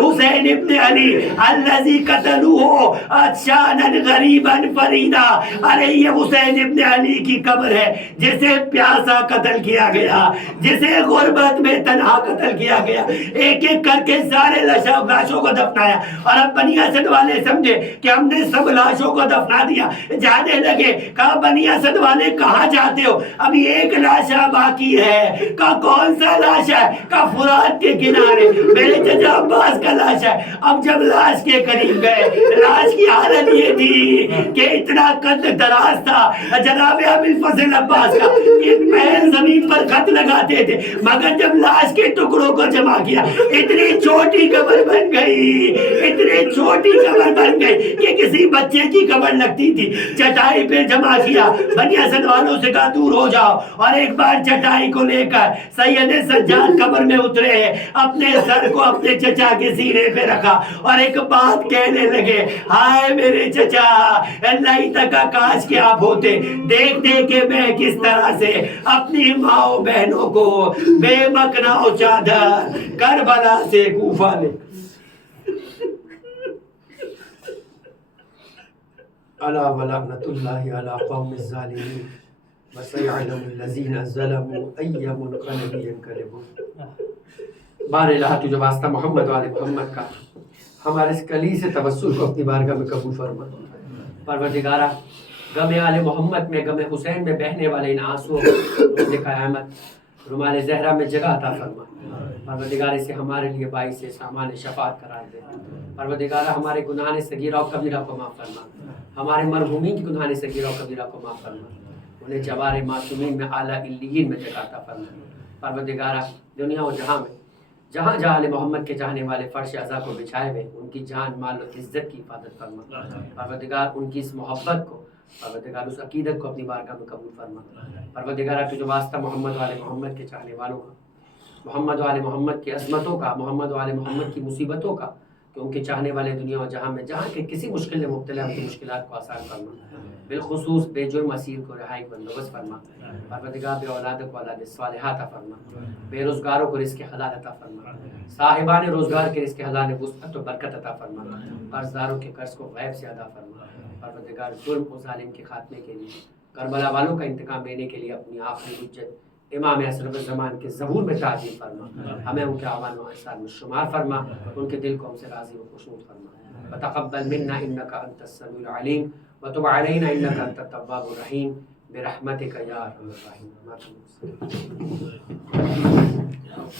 حسین ابن علی الذی قتلوہ عطشانا غریبا فریدا۔ ارے یہ حسین ابن علی کی قبر ہے جسے پیاسا قتل کیا گیا، جسے غربت میں تنہا قتل کیا گیا، ایک ایک کر کے سارے لاشوں کو دفنایا، اور اب بنی اسد والے سمجھے کہ ہم نے سب لاشوں کو دفنا دیا، جانے لگے، کہا بنی اسد والے کہاں جاتے ہو، ابھی ایک لاشا باقی ہے، کہا کون سا لاش ہے، کہا فرات کے کنارے میرے چچا عباس کا لاش ہے۔ اب جب لاش کے قریب گئے، لاش کی حالت یہ تھی کہ اتنا قد دراز تھا جناب ابوالفضل عباس کا، ایک پیر زمین پر خط لگاتے تھے، مگر جب لاش کے ٹکڑوں کو جمع کیا اتنی چھوٹی قبر بن گئی، اتنی چھوٹی قبر بن گئی کہ کسی بچے کی قبر لگتی تھی۔ چٹائی پہ جمع کیا، بنی اسد والوں سے کہا دور ہو جاؤ، اور ایک بار چٹائی کو لے کر سید سجاد قبر میں اترے، اپنے سر کو اپنے چچا کے سینے پہ رکھا اور ایک بات کہنے لگے، ہائے میرے چچا، اللہ تک کاش کے آپ ہوتے، دیکھ دیکھ کے میں کس طرح سے اپنی ماں بہنوں کو بے مکنا و چادر کربلا سے کوفہ لے۔ الا ولعنۃ اللہ علی قوم الظالمین وسيعلم الذين ظلموا أي منقلب ينقلبون۔ بار الہ تجھے واسطہ محمد والے محمد کا ہمارے اس کلی سے توسل کو اپنی بارگاہ میں قبول فرما۔ پروردگارہ، غم آل محمد میں، غم حسین میں بہنے والے ان آنسوؤں کو روز قیامت رومال زہرا میں جگہ عطا فرما۔ پروردگار اسے ہمارے لیے باعث سامان شفاعت قرار دے۔ پروردگارہ، ہمارے گناہ صغیرہ و کبیرہ کو معاف فرما، ہمارے مرحومین کی گناہ صغیرہ و کبیرہ کو معاف فرما، انہیں جوار معصومین میں اعلیٰ علیین میں جگہ عطا فرما۔ پروردگارہ، دنیا و جہاں میں جہاں جہاں آل محمد کے چاہنے والے فرش عزا کو بچھائے ہوئے، ان کی جان مال و عزت کی حفاظت فرما۔ پروردگار، ان کی اس محبت کو، پروردگار اس عقیدت کو اپنی بارگاہ میں قبول فرما۔ پروردگارہ، تجھے واسطہ محمد والے محمد کے چاہنے والوں کا، محمد والے محمد کی عظمتوں کا، محمد والے محمد کی مصیبتوں کا، کہ ان کے چاہنے والے دنیا و جہاں میں جہاں کے کسی مشکل میں مبتلا ان کی مشکلات کو آسان فرما، بالخصوص بے جرم اسیر کو رہائی بندوبست فرما۔ پروردگار، بے اولاد کو اولاد صالحہ عطا فرما، بے روزگاروں کو رزق حلال عطا فرما، صاحبان روزگار کے رزق حلال وسعت و برکت عطا فرما، قرضداروں کے قرض کو غیب سے ادا فرما۔ پروردگار، ظلم و ظالم کے خاتمے کے لیے، کربلا والوں کا انتقام لینے کے لیے اپنی آخری حجت امام اشرف الزمان کے ظہور میں تعظیم فرما، ہمیں ان کے اعوان و انصار میں شمار فرما، ان کے دل کو ہم سے راضی و خوشنود فرما۔ وتقبل منا انك انت السميع العليم وتب علينا انك انت التواب الرحيم برحمتك يا ارحم الراحمين۔